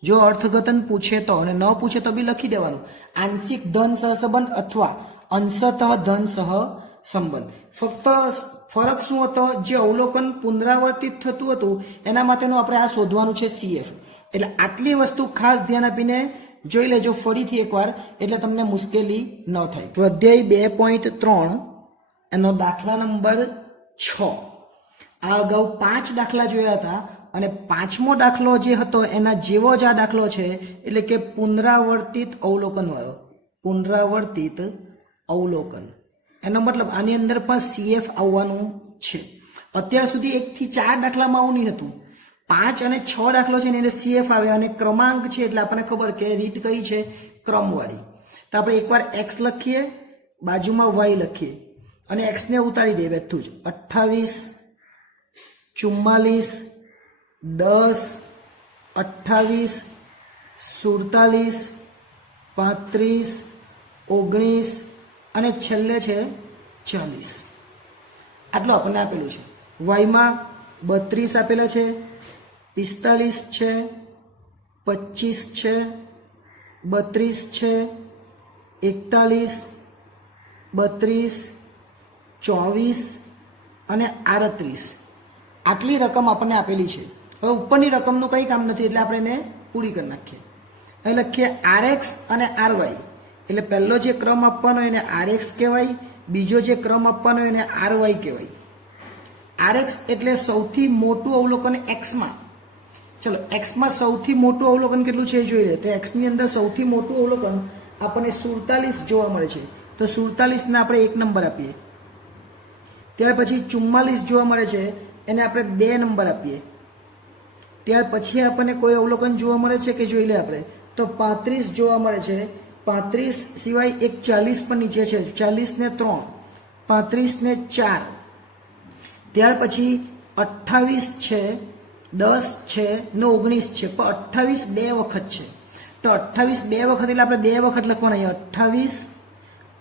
જો અર્થઘટન પૂછે તો અને ન પૂછે તો બી લખી દેવાનું આંશિક ધન સહસંબંધ અથવા અંશતઃ ધન સહસંબંધ. ફક્ત ફરક શું હતો, જે અવલોકન પુનરાવર્તિત થતું હતું એના માટેનું આપણે આ શોધવાનું છે CF. એટલે આટલી વસ્તુ ખાસ ધ્યાન આપીને જોઈ લેજો ફરીથી એકવાર, એટલે તમને મુશ્કેલી ન થાય. સ્વાધ્યાય 2.3 એનો દાખલા નંબર 6. આ અગાઉ 5 દાખલા જોયા હતા અને 5મો દાખલો જે હતો એના જેવો જ આ દાખલો છે, એટલે કે પુનરાવર્તિત અવલોકન વાળો. પુનરાવર્તિત અવલોકન એનો મતલબ આની અંદર પણ CF આવવાનું છે. અત્યાર સુધી 1 થી 4 દાખલામાં આવું નહીં હતું. 5 અને 6 દાખલો છે ને એને CF આવે અને ક્રમાંક છે એટલે આપણને ખબર કે રીત કઈ છે ક્રમવાળી. તો આપણે એકવાર x લખીએ, બાજુમાં y લખીએ અને x ને ઉતારી દઈએ બધું જ. 28 44 10 28 47 35 19 અને છેલ્લે છે 40. આટલું આપણને આપેલું છે. વાયમાં 32 આપેલા છે, 45 છે, 25 છે, 32 છે, 41 32 24 અને 38. આટલી રકમ આપણને આપેલી છે. હવે ઉપરની રકમનું કંઈ કામ નથી એટલે આપણે એને પૂરી કરી નાખીએ. હવે લખીએ RX અને RY. એટલે પહેલો જે ક્રમ આપવાનો એને RX કહેવાય, બીજો જે ક્રમ આપવાનો એને RY કહેવાય. RX એટલે સૌથી મોટું અવલોકન Xમાં. ચલો Xમાં સૌથી મોટું અવલોકન કેટલું છે એ જોઈ લે. તો Xની અંદર સૌથી મોટું અવલોકન આપણને 47 જોવા મળે છે. તો 47 ને આપણે 1 નંબર આપીએ. ત્યાર પછી 44 જોવા મળે છે, એને આપણે 2 નંબર આપીએ. ત્યાર પછી આપણને કોઈ અવલોકન જોવા મળે છે કે જોઈ લે આપણે, તો 35 જોવા મળે છે. 35 સિવાય એક 40 પણ નીચે છે, 40 ને 3, 35 ને 4. ત્યાર પછી 28 છે, 10 છે ને 19 છે, પણ 28 2 વખત છે. તો 28 2 વખત એટલે આપણે 2 વખત લખવાના. 28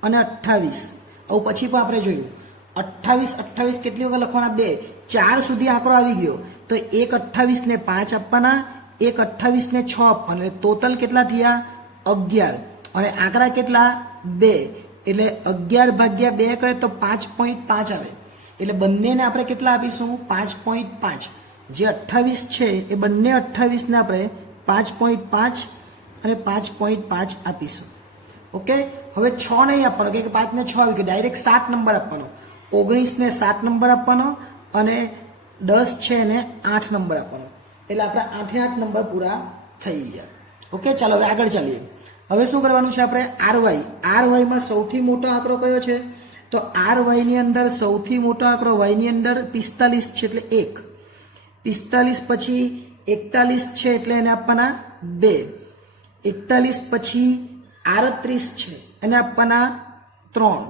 અને 28 આવું પછી પણ આપણે જોયું 28 કેટલી વખત લખવાના 2. 4 સુધી આંકડો આવી ગયો તો એક 28 ને 5 આપવાના, એક 28 ને 6 આપવાના, એટલે ટોટલ કેટલા થયા 11. અને આંકડા કેટલા 2 એટલે 11 ભાગ્યા 2 કરે તો 5.5 આવે. એટલે બંનેને આપણે કેટલા આપીશું 5.5. જે 28 છે એ બંને 28 ને આપણે 5.5 અને 5.5 આપીશું. ઓકે. હવે 6 નહીં આપવાનો કે 5 ને 6 આવી ગયો, ડાયરેક્ટ 7 નંબર આપવાનો. 19 ને 7 નંબર આપવાનો અને 10 છે એને 8 નંબર આપવાનો. એટલે આપણા 8 નંબર પૂરા થઈ ગયા. ઓકે. ચાલો હવે આગળ ચાલીએ. હવે શું કરવાનું છે આપણે RY. RYમાં સૌથી મોટો આંકડો કયો છે તો આર વાયની અંદર સૌથી મોટો આંકડો વાયની અંદર 45 છે એટલે 1, 45 પછી 41 છે એટલે એને આપવાના 2, 41 પછી 38 છે એને આપવાના 3,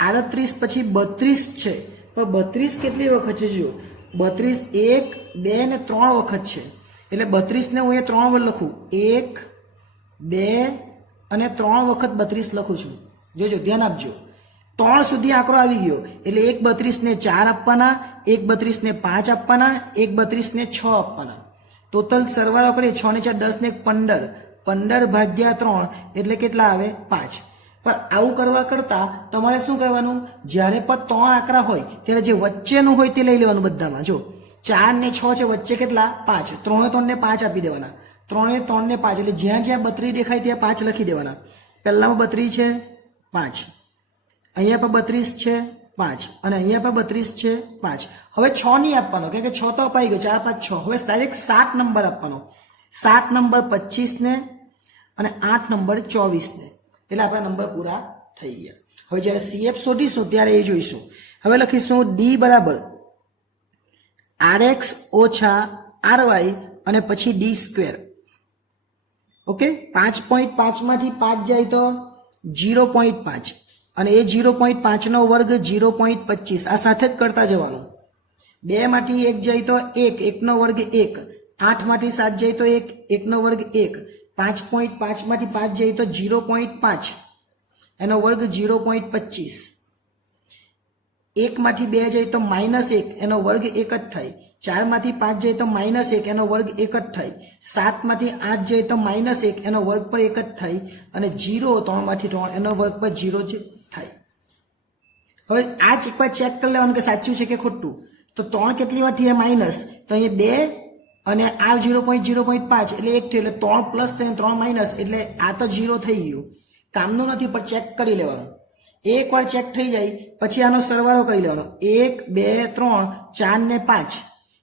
38 પછી 32 છે, પણ 32 કેટલી વખત છે જુઓ, 32 1 2 ને 3 વખત છે, એટલે 32 ને હું એ 3 વાર લખું, 1 2 અને 3 વખત 32 લખું છું, જોજો ધ્યાન આપજો, 3 સુધી આંકડો આવી ગયો એટલે 1 32 ને 4 આપવાના, 1 32 ને 5 આપવાના, 1 32 ને 6 આપવાના, ટોટલ સરવાળો કરીએ 6 ને 4 10 ને 15, 15 ભાગ્યા 3 એટલે કેટલા આવે 5. પણ આવું કરવા કરતાં તમારે શું કરવાનું, જ્યારે પણ 3 આંકડા હોય ત્યારે જે વચ્ચેનું હોય તે લઈ લેવાનું બધામાં, જો 4 ને 6 છે વચ્ચે કેટલા 5, 3 3 ને 5 આપી દેવાના, 3 3 ને 5 એટલે જ્યાં જ્યાં 32 દેખાય ત્યાં 5 લખી દેવાના, પહેલામાં 32 છે 5, અહીંયા પર 32 છે 5 અને અહીંયા પર 32 છે 5. હવે 6 નહીં આપવાનો, કારણ કે 6 તો અપાઈ ગયો, 4 5 6, હવે ડાયરેક્ટ 7 નંબર આપવાનો, 7 નંબર 25 ને અને 8 નંબર 24 ને, એટલે આપણા નંબર પૂરા થઈ ગયા. હવે જ્યારે CF શોધીશું ત્યારે એ જોઈશું. હવે લખીશું D બરાબર RX ઓછા RY અને પછી D સ્ક્વેર. ઓકે, 5.5 માંથી 5 જાય તો 0.5 અને એ 0.5 નો વર્ગ 0.25, આ સાથે જ કરતા જવાનું. 2 માંથી 1 જાય તો 1, 1 નો વર્ગ 1, 8 માંથી 7 જાય તો 1, 1 નો વર્ગ 1, 5.5 માંથી 5 જાય તો 0.5 એનો વર્ગ 0.25, 1 માંથી 2 જાય તો -1 એનો વર્ગ 1 જ થાય, 4 માંથી 5 જાય તો -1 એનો વર્ગ 1 જ થાય, 7 માંથી 8 જાય તો -1 એનો વર્ગ પર 1 જ થાય અને 0 3 માંથી 3 એનો વર્ગ પર 0 જ થાય. હવે આ જ એકવાર ચેક કરી લેવાનું કે સાચું છે કે ખોટું. તો 3 કેટલી વાર થઈ માઇનસ, તો અહીંયા 2 અને આ 0.5 એટલે 1 થયું, એટલે 3 પ્લસ 3 માઇનસ એટલે આ તો 0 થઈ ગયું, કામનું નથી પણ ચેક કરી લેવાનું. એકવાર ચેક થઈ જાય પછી આનો સરવાળો કરી લેવાનો, 1 2 3 4 ને 5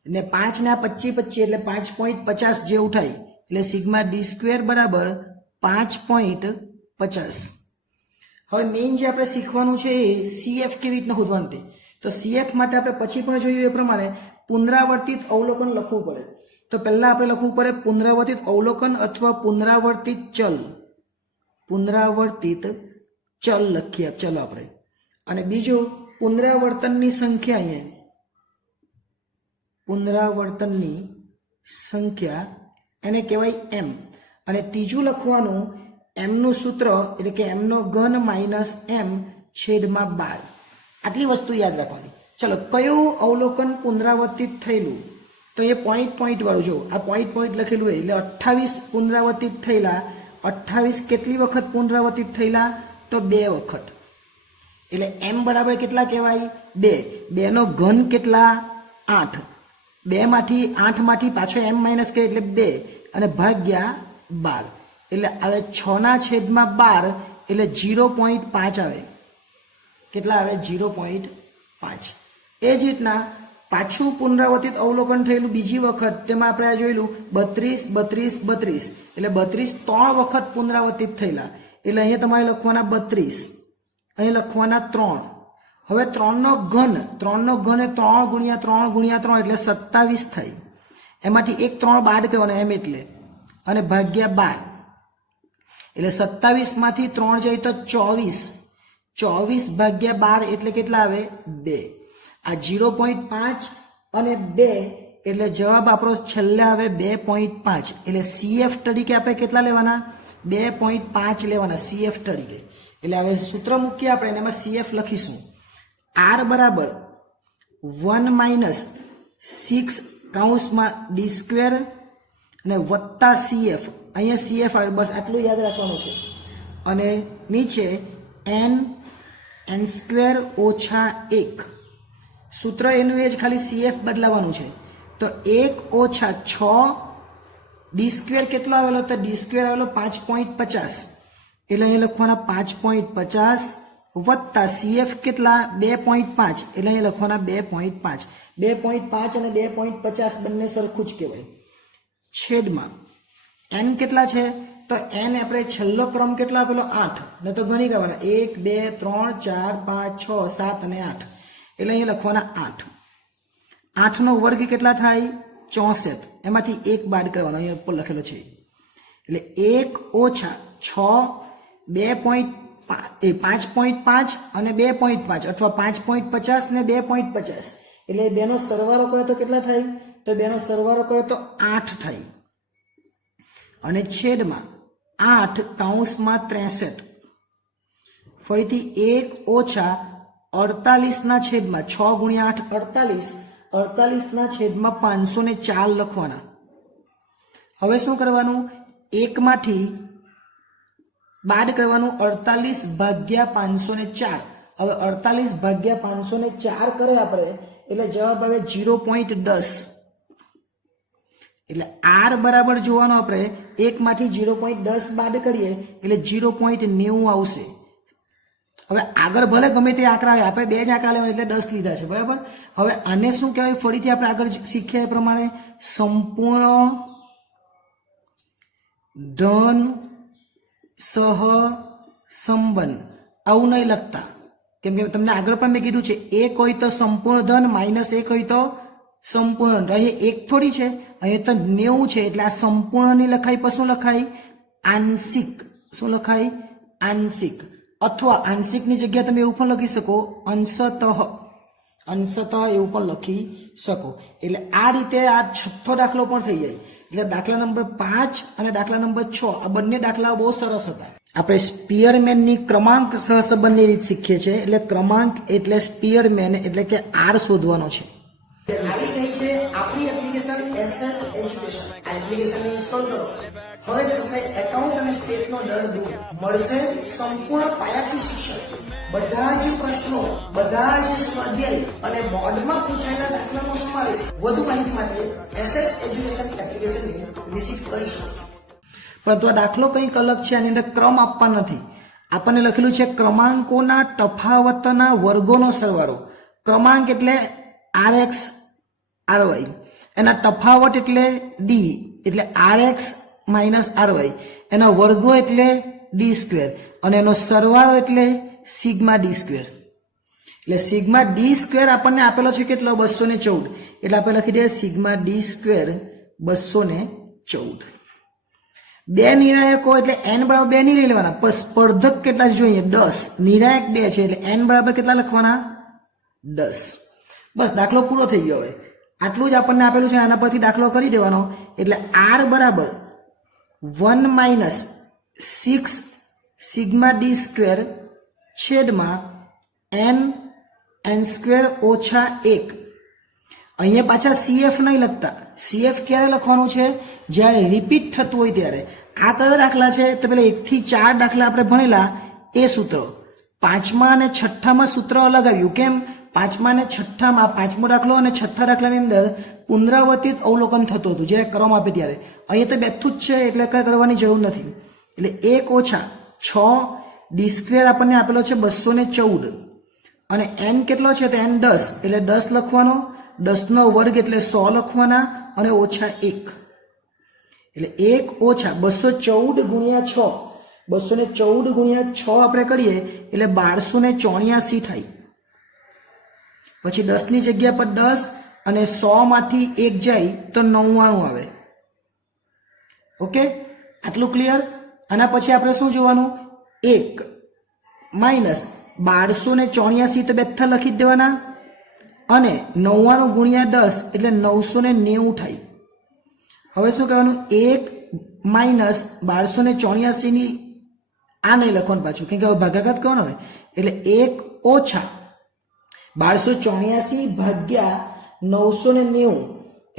એટલે 5 ને આ 25 25 એટલે 5.50 જે ઉઠાય એટલે સિગ્મા D સ્ક્વેર બરાબર 5.50. હવે મેઇન જે આપણે શીખવાનું છે એ CF કેવી રીતના શોધવાનું છે. તો CF માટે આપણે પછી પણ જોયું એ પ્રમાણે પુનરાવર્તિત અવલોકન લખવું પડે. તો પહેલા આપણે લખવું પડે પુનરાવર્તિત અવલોકન અથવા પુનરાવર્તિત ચલ. પુનરાવર્તિત ચલ લખીએ ચલો આપણે, અને બીજું પુનરાવર્તનની સંખ્યા, અહીંયા પુનરાવર્તનની સંખ્યા એને કહેવાય m, અને ત્રીજું લખવાનું m નું સૂત્ર એટલે કે m નો ઘન માઇનસ m છેદમાં 12. આટલી વસ્તુ યાદ રાખવાની. ચલો, કયું અવલોકન પુનરાવર્તિત થયેલું, તો એ પોઈન્ટ પોઈન્ટ વાળું જો આ પોઈન્ટ પોઈન્ટ લખેલું હોય એટલે 28 પુનરાવર્તિત થયેલા. 28 કેટલી વખત પુનરાવર્તિત થયેલા, તો 2 વખત, એટલે m બરાબર કેટલા કહેવાય 2. 2 નો ઘન કેટલા 8, 2 માંથી 8 માંથી પાછો m માઇનસ કે એટલે 2 અને ભાગ્યા 12 એટલે આવે 6/12 એટલે 0.5 આવે. કેટલા આવે 0.5. એ જ રીતના પાછું પુનરાવર્તિત અવલોકન થયેલું બીજી વખત, તેમાં આપણે જોયેલું 32 32 32 એટલે 32 3 વખત પુનરાવર્તિત થયેલા, એટલે અહીંયા તમારે લખવાના 32, અહીં લખવાના 3. હવે 3 નો ઘન, 3 નો ઘન એ 3 ગુણ્યા 3 ગુણ્યા 3 એટલે 27 થાય. એમાંથી એક 3 બાદ કરવાનો એમ એટલે, અને ભાગ્યા 12 એટલે 27 માંથી 3 જાય તો 24, 24 ભાગ્યા 12 એટલે કેટલા આવે 2. આ 0.5 અને 2 એટલે જવાબ આપણો છેલ્લે આવે 2.5. એટલે CF તરીકે આપણે કેટલા લેવાના 2.5 લેવાના CF તરીકે. એટલે હવે સૂત્ર મૂકીએ આપણે, એમાં CF લખીશું R બરાબર 1 માઇનસ 6 કૌંસમાં D સ્ક્વેર અને વત્તા CF, અહીંયા CF આવે, બસ આટલું યાદ રાખવાનું છે. અને નીચે n સ્ક્વેર ઓછા 1, સૂત્ર એનું એ જ, ખાલી CF બદલાવાનું છે. તો 1 ઓછા 6 D સ્ક્વેર કેટલો આવેલો, તો D સ્ક્વેર આવેલો 5.50 એટલે અહીં લખવાના 5.50 વત્તા CF કેટલા 2.5 એટલે અહીં લખવાના 2.5. 2.5 અને 2.50 બંને સરખું જ કહેવાય. છેદમાં n કેટલા છે, તો n આપણે છેલ્લો ક્રમ કેટલો આપેલો 8 ને તો ગણી કરવાના 1 2 3 4 5 6 7 અને 8 એટલે અહીંયા લખવાના 8. 8 નો વર્ગ કેટલા થાય 64. એમાંથી 1 બાદ કરવાનો અહીંયા ઉપર લખેલો છે એટલે 1 ઓછા 6 5.5 અને 2.5 અથવા 5.50 ને 2.50 એટલે બેનો સરવાળો કરે તો કેટલા થાય તો બેનો સરવાળો કરે તો 8 થાય અને છેદમાં 8 કૌંસમાં 63 ફરીથી 1 ઓછા 48 ના છેદમાં 6 ગુણ્યા 8 48 ના છેદમાં 504 લખવાના. હવે શું કરવાનું 1 માંથી બાદ કરવાનું 48 ભાગ્યા 504. હવે 48 ભાગ્યા 504 કરે આપણે એટલે જવાબ આવે 0.10. એટલે r બરાબર જોવાનો આપણે 1 માંથી 0.10 બાદ કરીએ એટલે 0.90 આવશે. હવે આગળ ભલે ગમે તે આંકડા હોય આપણે 2 જ આંકડા લેવાના એટલે 10 લીધા છે બરાબર. હવે આને શું કહેવાય ફરીથી આપણે આગળ શીખ્યા એ પ્રમાણે સંપૂર્ણ ધન સહસંબંધ આવું નહીં લખતા કેમ કે તમને આગળ પણ મેં કીધું છે 1 હોય તો સંપૂર્ણ ધન -1 હોય તો સંપૂર્ણ. અહીંયા 1 થોડી છે અહીંયા તો 90 છે એટલે આ સંપૂર્ણ નહીં લખાય પણ શું લખાય આંશિક. શું લખાય આંશિક અથવા આંશિકની જગ્યાએ તમે એવું પણ લખી શકો અંશતઃ એવું પણ લખી શકો. એટલે આ રીતે આ છઠ્ઠો દાખલો પણ થઈ જાય. એટલે દાખલા નંબર 5 અને દાખલા નંબર 6 આ બંને દાખલા બહુ સરસ હતા. આપણે સ્પીયરમેનની ક્રમાંક સહસંબંધની રીત શીખીએ છીએ. એટલે ક્રમાંક એટલે સ્પીયરમેન એટલે કે આર શોધવાનો છે. આવી ગઈ છે આપણી એપ્લિકેશન SS એજ્યુકેશન. આ એપ્લિકેશન ઇન્સ્ટોલ કરો. હવે થશે એકાઉન્ટ અને સ્ટેટનો દર દૂર. મળશે સંપૂર્ણ પાયાથી શિક્ષણ. બધા જ પ્રશ્નો, બધા જ સ્વાધ્યાય અને બોર્ડમાં પૂછાયેલા દાખલાનો સમાવેશ. વધુ માહિતી માટે SS એજ્યુકેશન એપ્લિકેશનને વિઝિટ કરી શકો છો. પરંતુ આ દાખલો કંઈક અલગ છે. આની અંદર ક્રમ આપવા નથી. આપણને લખેલું છે ક્રમાંકોના તફાવતના વર્ગોનો સરવાળો. ક્રમાંક એટલે RX RY, એના તફાવત એટલે D એટલે RX -RY, એના વર્ગો એટલે D², અને એનો સરવાળો એટલે સિગ્મા D². એટલે સિગ્મા D² આપણને આપેલો છે કેટલો 214. એટલે આપણે લખી દઈએ સિગ્મા D² 214. બે નિર્ણાયકો એટલે n બરાબર 2 નહીં લઈ લેવાના પણ સ્પર્ધક કેટલા જોઈએ 10. નિર્ણાયક 2 છે એટલે n બરાબર કેટલા લખવાના 10. બસ દાખલો પૂરો થઈ ગયો. હવે આટલું જ આપણને આપેલું છે આના પરથી દાખલો કરી દેવાનો. એટલે r બરાબર 1 - 6 સિગ્મા D² છેદમાં n² ઓછા 1. અહીંયા પાછા CF નહીં લખતા. CF ક્યારે લખવાનું છે જ્યારે રિપીટ થતું હોય ત્યારે. આ કયો દાખલા છે તો પેલા 1 થી 4 દાખલા આપણે ભણેલા એ સૂત્રો. 5મા અને 6મા સૂત્ર અલગ આવ્યું. કેમ 5મા અને 6મા 5મો દાખલો અને 6થા દાખલાની અંદર પુનરાવર્તિત અવલોકન થતું હતું જ્યારે ક્રમ આપે ત્યારે. અહીંયા તો બેઠું જ છે એટલે કઈ કરવાની જરૂર નથી. એટલે 1 ઓછા 6 D² આપણને આપેલો છે 214 અને n કેટલો છે તો n 10 એટલે 10 લખવાનો. 10 નો વર્ગ એટલે 100 લખવાના અને ઓછા 1 એટલે 1 ઓછા 214 ગુણ્યા 6. 214 ગુણ્યા 6 આપણે કરીએ એટલે 1284 થાય. પછી 10 ની જગ્યા પર 10 અને 100 માંથી 1 જાય તો 99 આવે. ઓકે આટલું ક્લિયર. આના પછી આપણે શું જોવાનું 1 માઇનસ 1284 તો બેઠા લખી દેવાના અને 99 ગુણ્યા 10 એટલે 990 થાય. હવે શું કહેવાનું 1 માઇનસ 1284 ની આ નહીં લખવાનું પાછું કેમ કે હવે ભાગાકાર કરવાનો હોય. એટલે 1 ઓછા 1284 ભાગ્યા 990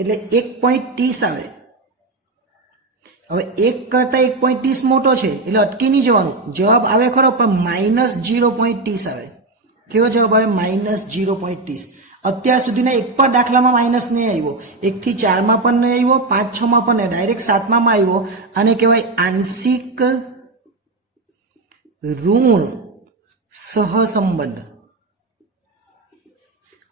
એટલે 1.30 આવે. હવે 1 કરતા 1.30 મોટો છે એટલે અટકી નહીં જવાનું. જવાબ આવે ખરો પણ -0.30 આવે. કેવો જવાબ આવે -0.30. અત્યાર સુધીના એક પણ દાખલામાં માઇનસ નહીં આવ્યો. 1 થી 4માં પણ નહીં આવ્યો, 5 6માં પણ નહીં, ડાયરેક્ટ 7માં આવ્યો. આને કહેવાય આંશિક ઋણ સહસંબંધ.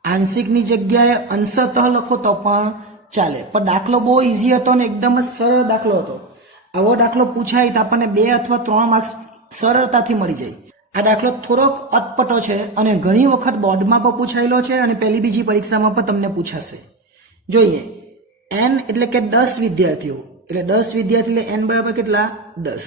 આંશિકની જગ્યાએ અંશતઃ લખો તો પણ ચાલે. પણ દાખલો બહુ ઈઝી હતો ને એકદમ જ સરળ દાખલો હતો. આવો દાખલો પૂછાય તો આપણને 2 અથવા 3 માર્ક્સ સરળતાથી મળી જાય. આ દાખલો થોડોક અટપટો છે અને ઘણી વખત બોર્ડમાં પણ પૂછાયેલો છે અને પહેલી બીજી પરીક્ષામાં પણ તમને પૂછાશે. જોઈએ, n એટલે કે 10 વિદ્યાર્થીઓ, એટલે 10 વિદ્યાર્થી એટલે n બરાબર કેટલા? 10.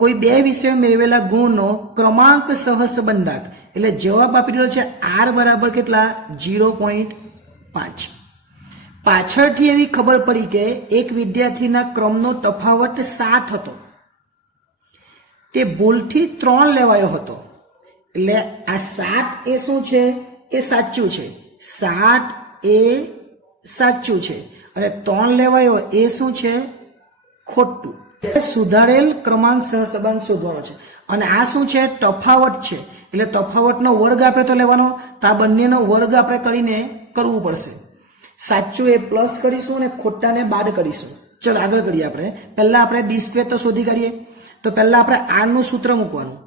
કોઈ 2 વિષયો મેળવેલા ગુણનો ક્રમાંક સહસંબંધાંક, એટલે જવાબ આપી દીધો છે r બરાબર કેટલા? 0.5. પાછળથી એવી ખબર પડી કે એક વિદ્યાર્થીના ક્રમનો તફાવત 7 હતો, તે ભૂલથી 3 લેવાયો હતો. એટલે આ 7 એ શું છે? એ સાચું છે. 7 એ સાચું છે અને 3 લેવાયો એ શું છે? ખોટું. સુધારેલ ક્રમાંક સહસંબંધ શોધવાનો છે અને આ શું છે? તફાવત છે. એટલે તફાવતનો વર્ગ આપણે તો લેવાનો, તો આ બંનેનો વર્ગ આપણે કરીને કરવું પડશે. સાચું એ પ્લસ કરીશું અને ખોટાને બાદ કરીશું. ચલો આગળ કરીએ. આપણે પહેલા આપણે ડી સ્ક્વેર તો શોધી કાઢીએ. તો પહેલા આપણે r નું સૂત્ર મૂકવાનું.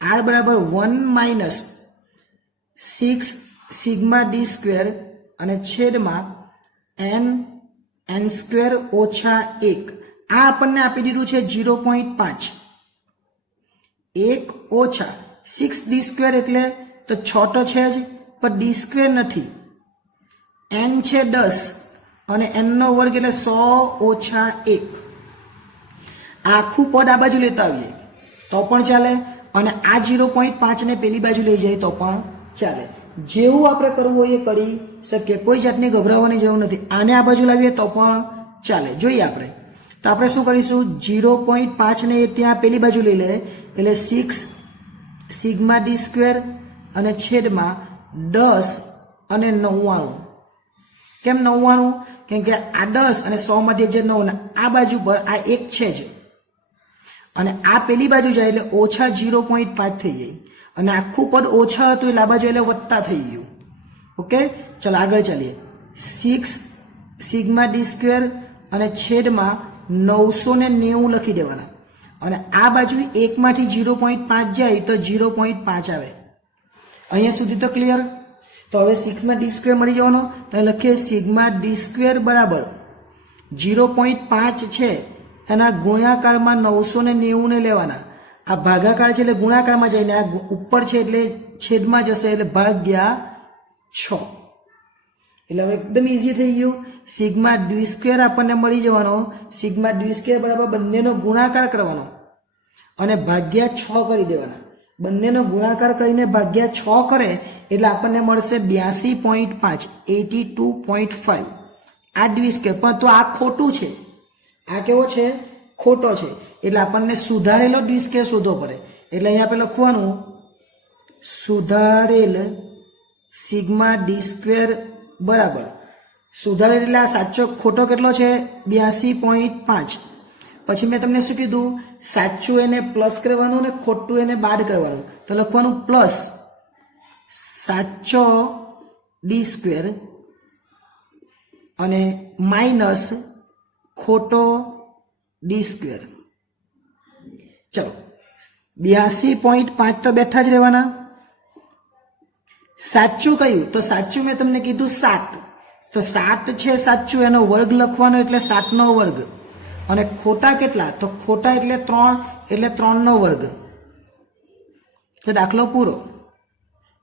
r બરાબર 1 - 6 સિગ્મા ડી સ્ક્વેર અને છેદમાં n સ્ક્વેર ઓછા 1. આ આપણને આપી દીધું છે 0.5. 1 ઓછા 6 ડી સ્ક્વેર એટલે તો 6 તો છે જ, પણ ડી સ્ક્વેર નથી. n છે 10 અને n નો વર્ગ એટલે 100 ઓછા 1. આખું પદ આ બાજુ લેતા આવીએ તો પણ ચાલે અને આ 0.5 ને પેલી બાજુ લઈ જાય તો પણ ચાલે. જેવું આપણે કરવું હોય એ કરી શકીએ, કોઈ જાતની ગભરાવાની જરૂર નથી. આને આ બાજુ લાવીએ તો પણ ચાલે. જોઈએ આપણે તો આપણે શું કરીશું? 0.5 ને ત્યાં પેલી બાજુ લઈ લે એટલે 6 સિગ્મા ડી સ્ક્વેર અને છેદમાં 10 અને 99. કેમ 99? કેમ કે આ 10 અને 100 માંથી જે 9 આ બાજુ પર આ 1 છે જ અને આ પેલી બાજુ જાય એટલે ઓછા 0.5 થઈ જાય અને આખું પદ ઓછા હતું એટલે આ બાજુ એટલે વત્તા થઈ ગયું. ઓકે, ચલો આગળ ચાલીએ. 6 સિગ્મા ડી સ્ક્વેર અને છેદમાં 990 લખી દેવાના અને આ બાજુ 1 માંથી 0.5 જાય તો 0.5 આવે. અહીંયા સુધી તો ક્લિયર? તો હવે 6 માં ડી સ્ક્વેર મળી જવાનો, તો લખીએ સિગ્મા ડી સ્ક્વેર બરાબર 0.5 છે એના ગુણાકારમાં 990 ને લેવાના. આ ભાગાકાર છે એટલે ગુણાકારમાં જઈને આ ઉપર છે એટલે છેદમાં જશે એટલે ભાગ્યા 6. એટલે હવે એકદમ ઈઝી થઈ ગયું. સિગ્મા ડી સ્ક્વેર આપણને મળી જવાનો. સિગ્મા ડી સ્ક્વેર બરાબર બંનેનો ગુણાકાર કરવાનો અને ભાગ્યા 6 કરી દેવાના. બંનેનો ગુણાકાર કરીને ભાગ્યા 6 કરે એટલે આપણને મળશે 82.5, 82.5. આ ડી સ્ક્વેર, પણ તો આ ખોટું છે. આ કેવો છે? ખોટો છે. એટલે આપણને સુધારેલો ડી સ્ક્વેર શોધવો પડે. એટલે અહીંયા આપણે લખવાનું સુધારેલ સિગ્મા ડી સ્ક્વેર બરાબર સુધારેલ એટલે આ સાચો ખોટો કેટલો છે? 82.5. પછી મેં તમને શું કીધું? સાચું એને પ્લસ કરવાનું ને ખોટું એને બાદ કરવાનું. તો લખવાનું પ્લસ સાચો ડી સ્ક્વેર અને માઇનસ ખોટો ડી સ્ક્વેર. ચલો 82.5 તો બેઠા જ રહેવાના. સાચું કયું? તો સાચું મેં તમને કીધું 7. તો 7 છે સાચું, એનો વર્ગ લખવાનો એટલે 7 નો વર્ગ. અને ખોટા કેટલા? તો ખોટા એટલે 3 એટલે 3 નો વર્ગ. તો દાખલો પૂરો.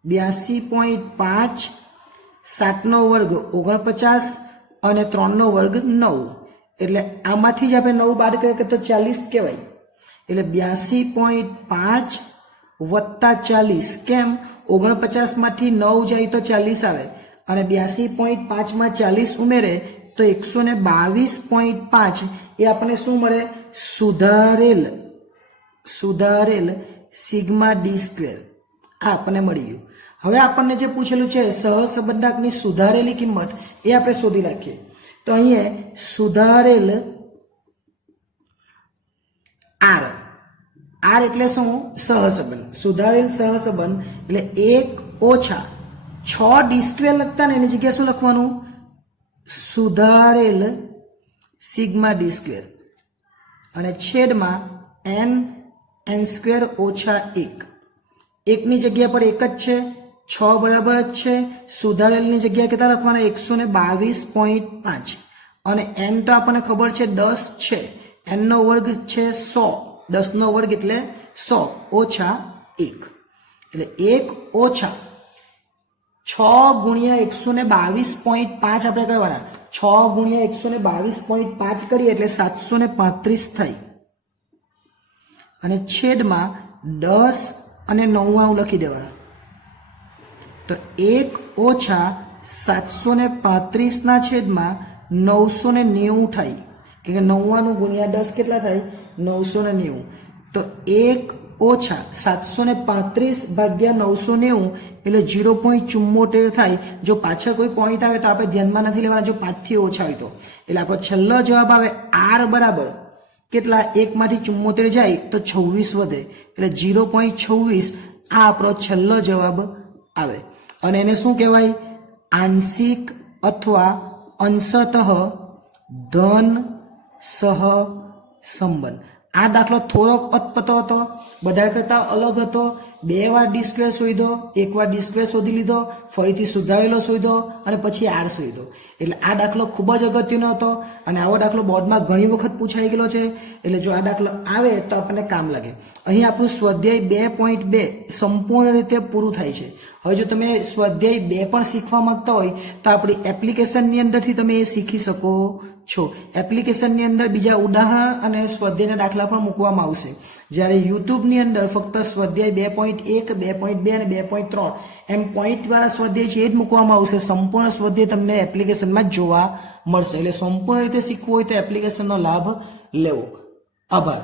82.5 7 નો વર્ગ 49 અને 3 નો વર્ગ 9. એટલે આમાંથી જ આપણે 9 બાદ કરીએ તો 40 કહેવાય. એટલે 82.5 વત્તા 40. કેમ? 49 માંથી 9 જાય તો 40 આવે અને 82.5 માં 40 ઉમેરે તો 122.5 એ આપણને શું મળે? સુધારેલ સિગ્મા ડી સ્ક્વેર. આ આપણને મળી ગયું. હવે આપણને જે પૂછેલું છે સહસંબંધાંકની સુધારેલી કિંમત એ આપણે શોધી નાખીએ. તો અહીંયા સુધારેલ r એટલે શું? સહસંબંધ. સુધારેલ સહસંબંધ એટલે 1 ઓછા 6 ડી સ્ક્વેર લખતા ને એની જગ્યાએ શું લખવાનું? સુધારેલ સિગ્મા ડી સ્ક્વેર અને છેદમાં n સ્ક્વેર ઓછા 1. 1 ની જગ્યા પર 1 જ છે, 6 બરાબર જ છે. સુધારેલની જગ્યાએ કેટલા લખવાના? 122.5 અને n તો આપણને ખબર છે 10 છે n નો વર્ગ છે 100, 10 નો વર્ગ એટલે 100 ઓછા 1 એટલે 1 ઓછા 6 ગુણ્યા 122.5 આપણે કરવાના. 6 ગુણ્યા 122.5 કરીએ એટલે 735 થાય અને છેદમાં 10 અને 99 લખી દેવાના. તો 1 ઓછા 735 ના છેદમાં 990 થાય, કે 99 ગુણ્યા 10 કેટલા થાય? 990. તો 1 ઓછા 735 ભાગ્યા 990 એટલે 0.74 થાય. જો પાછળ કોઈ પોઈન્ટ આવે તો આપણે ધ્યાનમાં નથી લેવાના, જો 5 થી ઓછા હોય તો. એટલે આપણો છેલ્લો જવાબ આવે R બરાબર કેટલા? 1 માંથી 74 જાય તો 26 વધે એટલે 0.26 આ આપણો છેલ્લો જવાબ આવે. અને એને શું કહેવાય? આંશિક અથવા અંશતઃ ધન સહસંબંધ. આ દાખલો થોડોક અટપટો હતો, બધા કરતા અલગ હતો. 2 વાર ડી સ્ક્વેર શોધ્યો, 1 વાર ડી સ્ક્વેર શોધી લીધો, ફરીથી સુધારેલો શોધ્યો અને પછી R શોધ્યો. એટલે આ દાખલો ખૂબ જ અગત્યનો હતો અને આવો દાખલો બોર્ડમાં ઘણી વખત પૂછાઈ ગયેલો છે. એટલે જો આ દાખલો આવે તો આપણને કામ લાગે. અહીં આપણું સ્વાધ્યાય 2.2 સંપૂર્ણ રીતે પૂરું થાય છે. હવે જો તમે સ્વાધ્યાય 2 પણ શીખવા માંગતા હોય તો આપણી એપ્લિકેશનની અંદરથી તમે એ શીખી શકો છો. એપ્લિકેશનની અંદર બીજા ઉદાહરણ અને સ્વાધ્યાયના દાખલા પણ મૂકવામાં આવશે. જ્યારે યુટ્યુબની અંદર ફક્ત સ્વાધ્યાય 2.1, 2.2 અને 2.3 એમ પોઈન્ટવાળા સ્વાધ્યાય છે એ જ મૂકવામાં આવશે. સંપૂર્ણ સ્વાધ્યાય તમને એપ્લિકેશનમાં જ જોવા મળશે. એટલે સંપૂર્ણ રીતે શીખવું હોય તો એપ્લિકેશનનો લાભ લેવો. આભાર.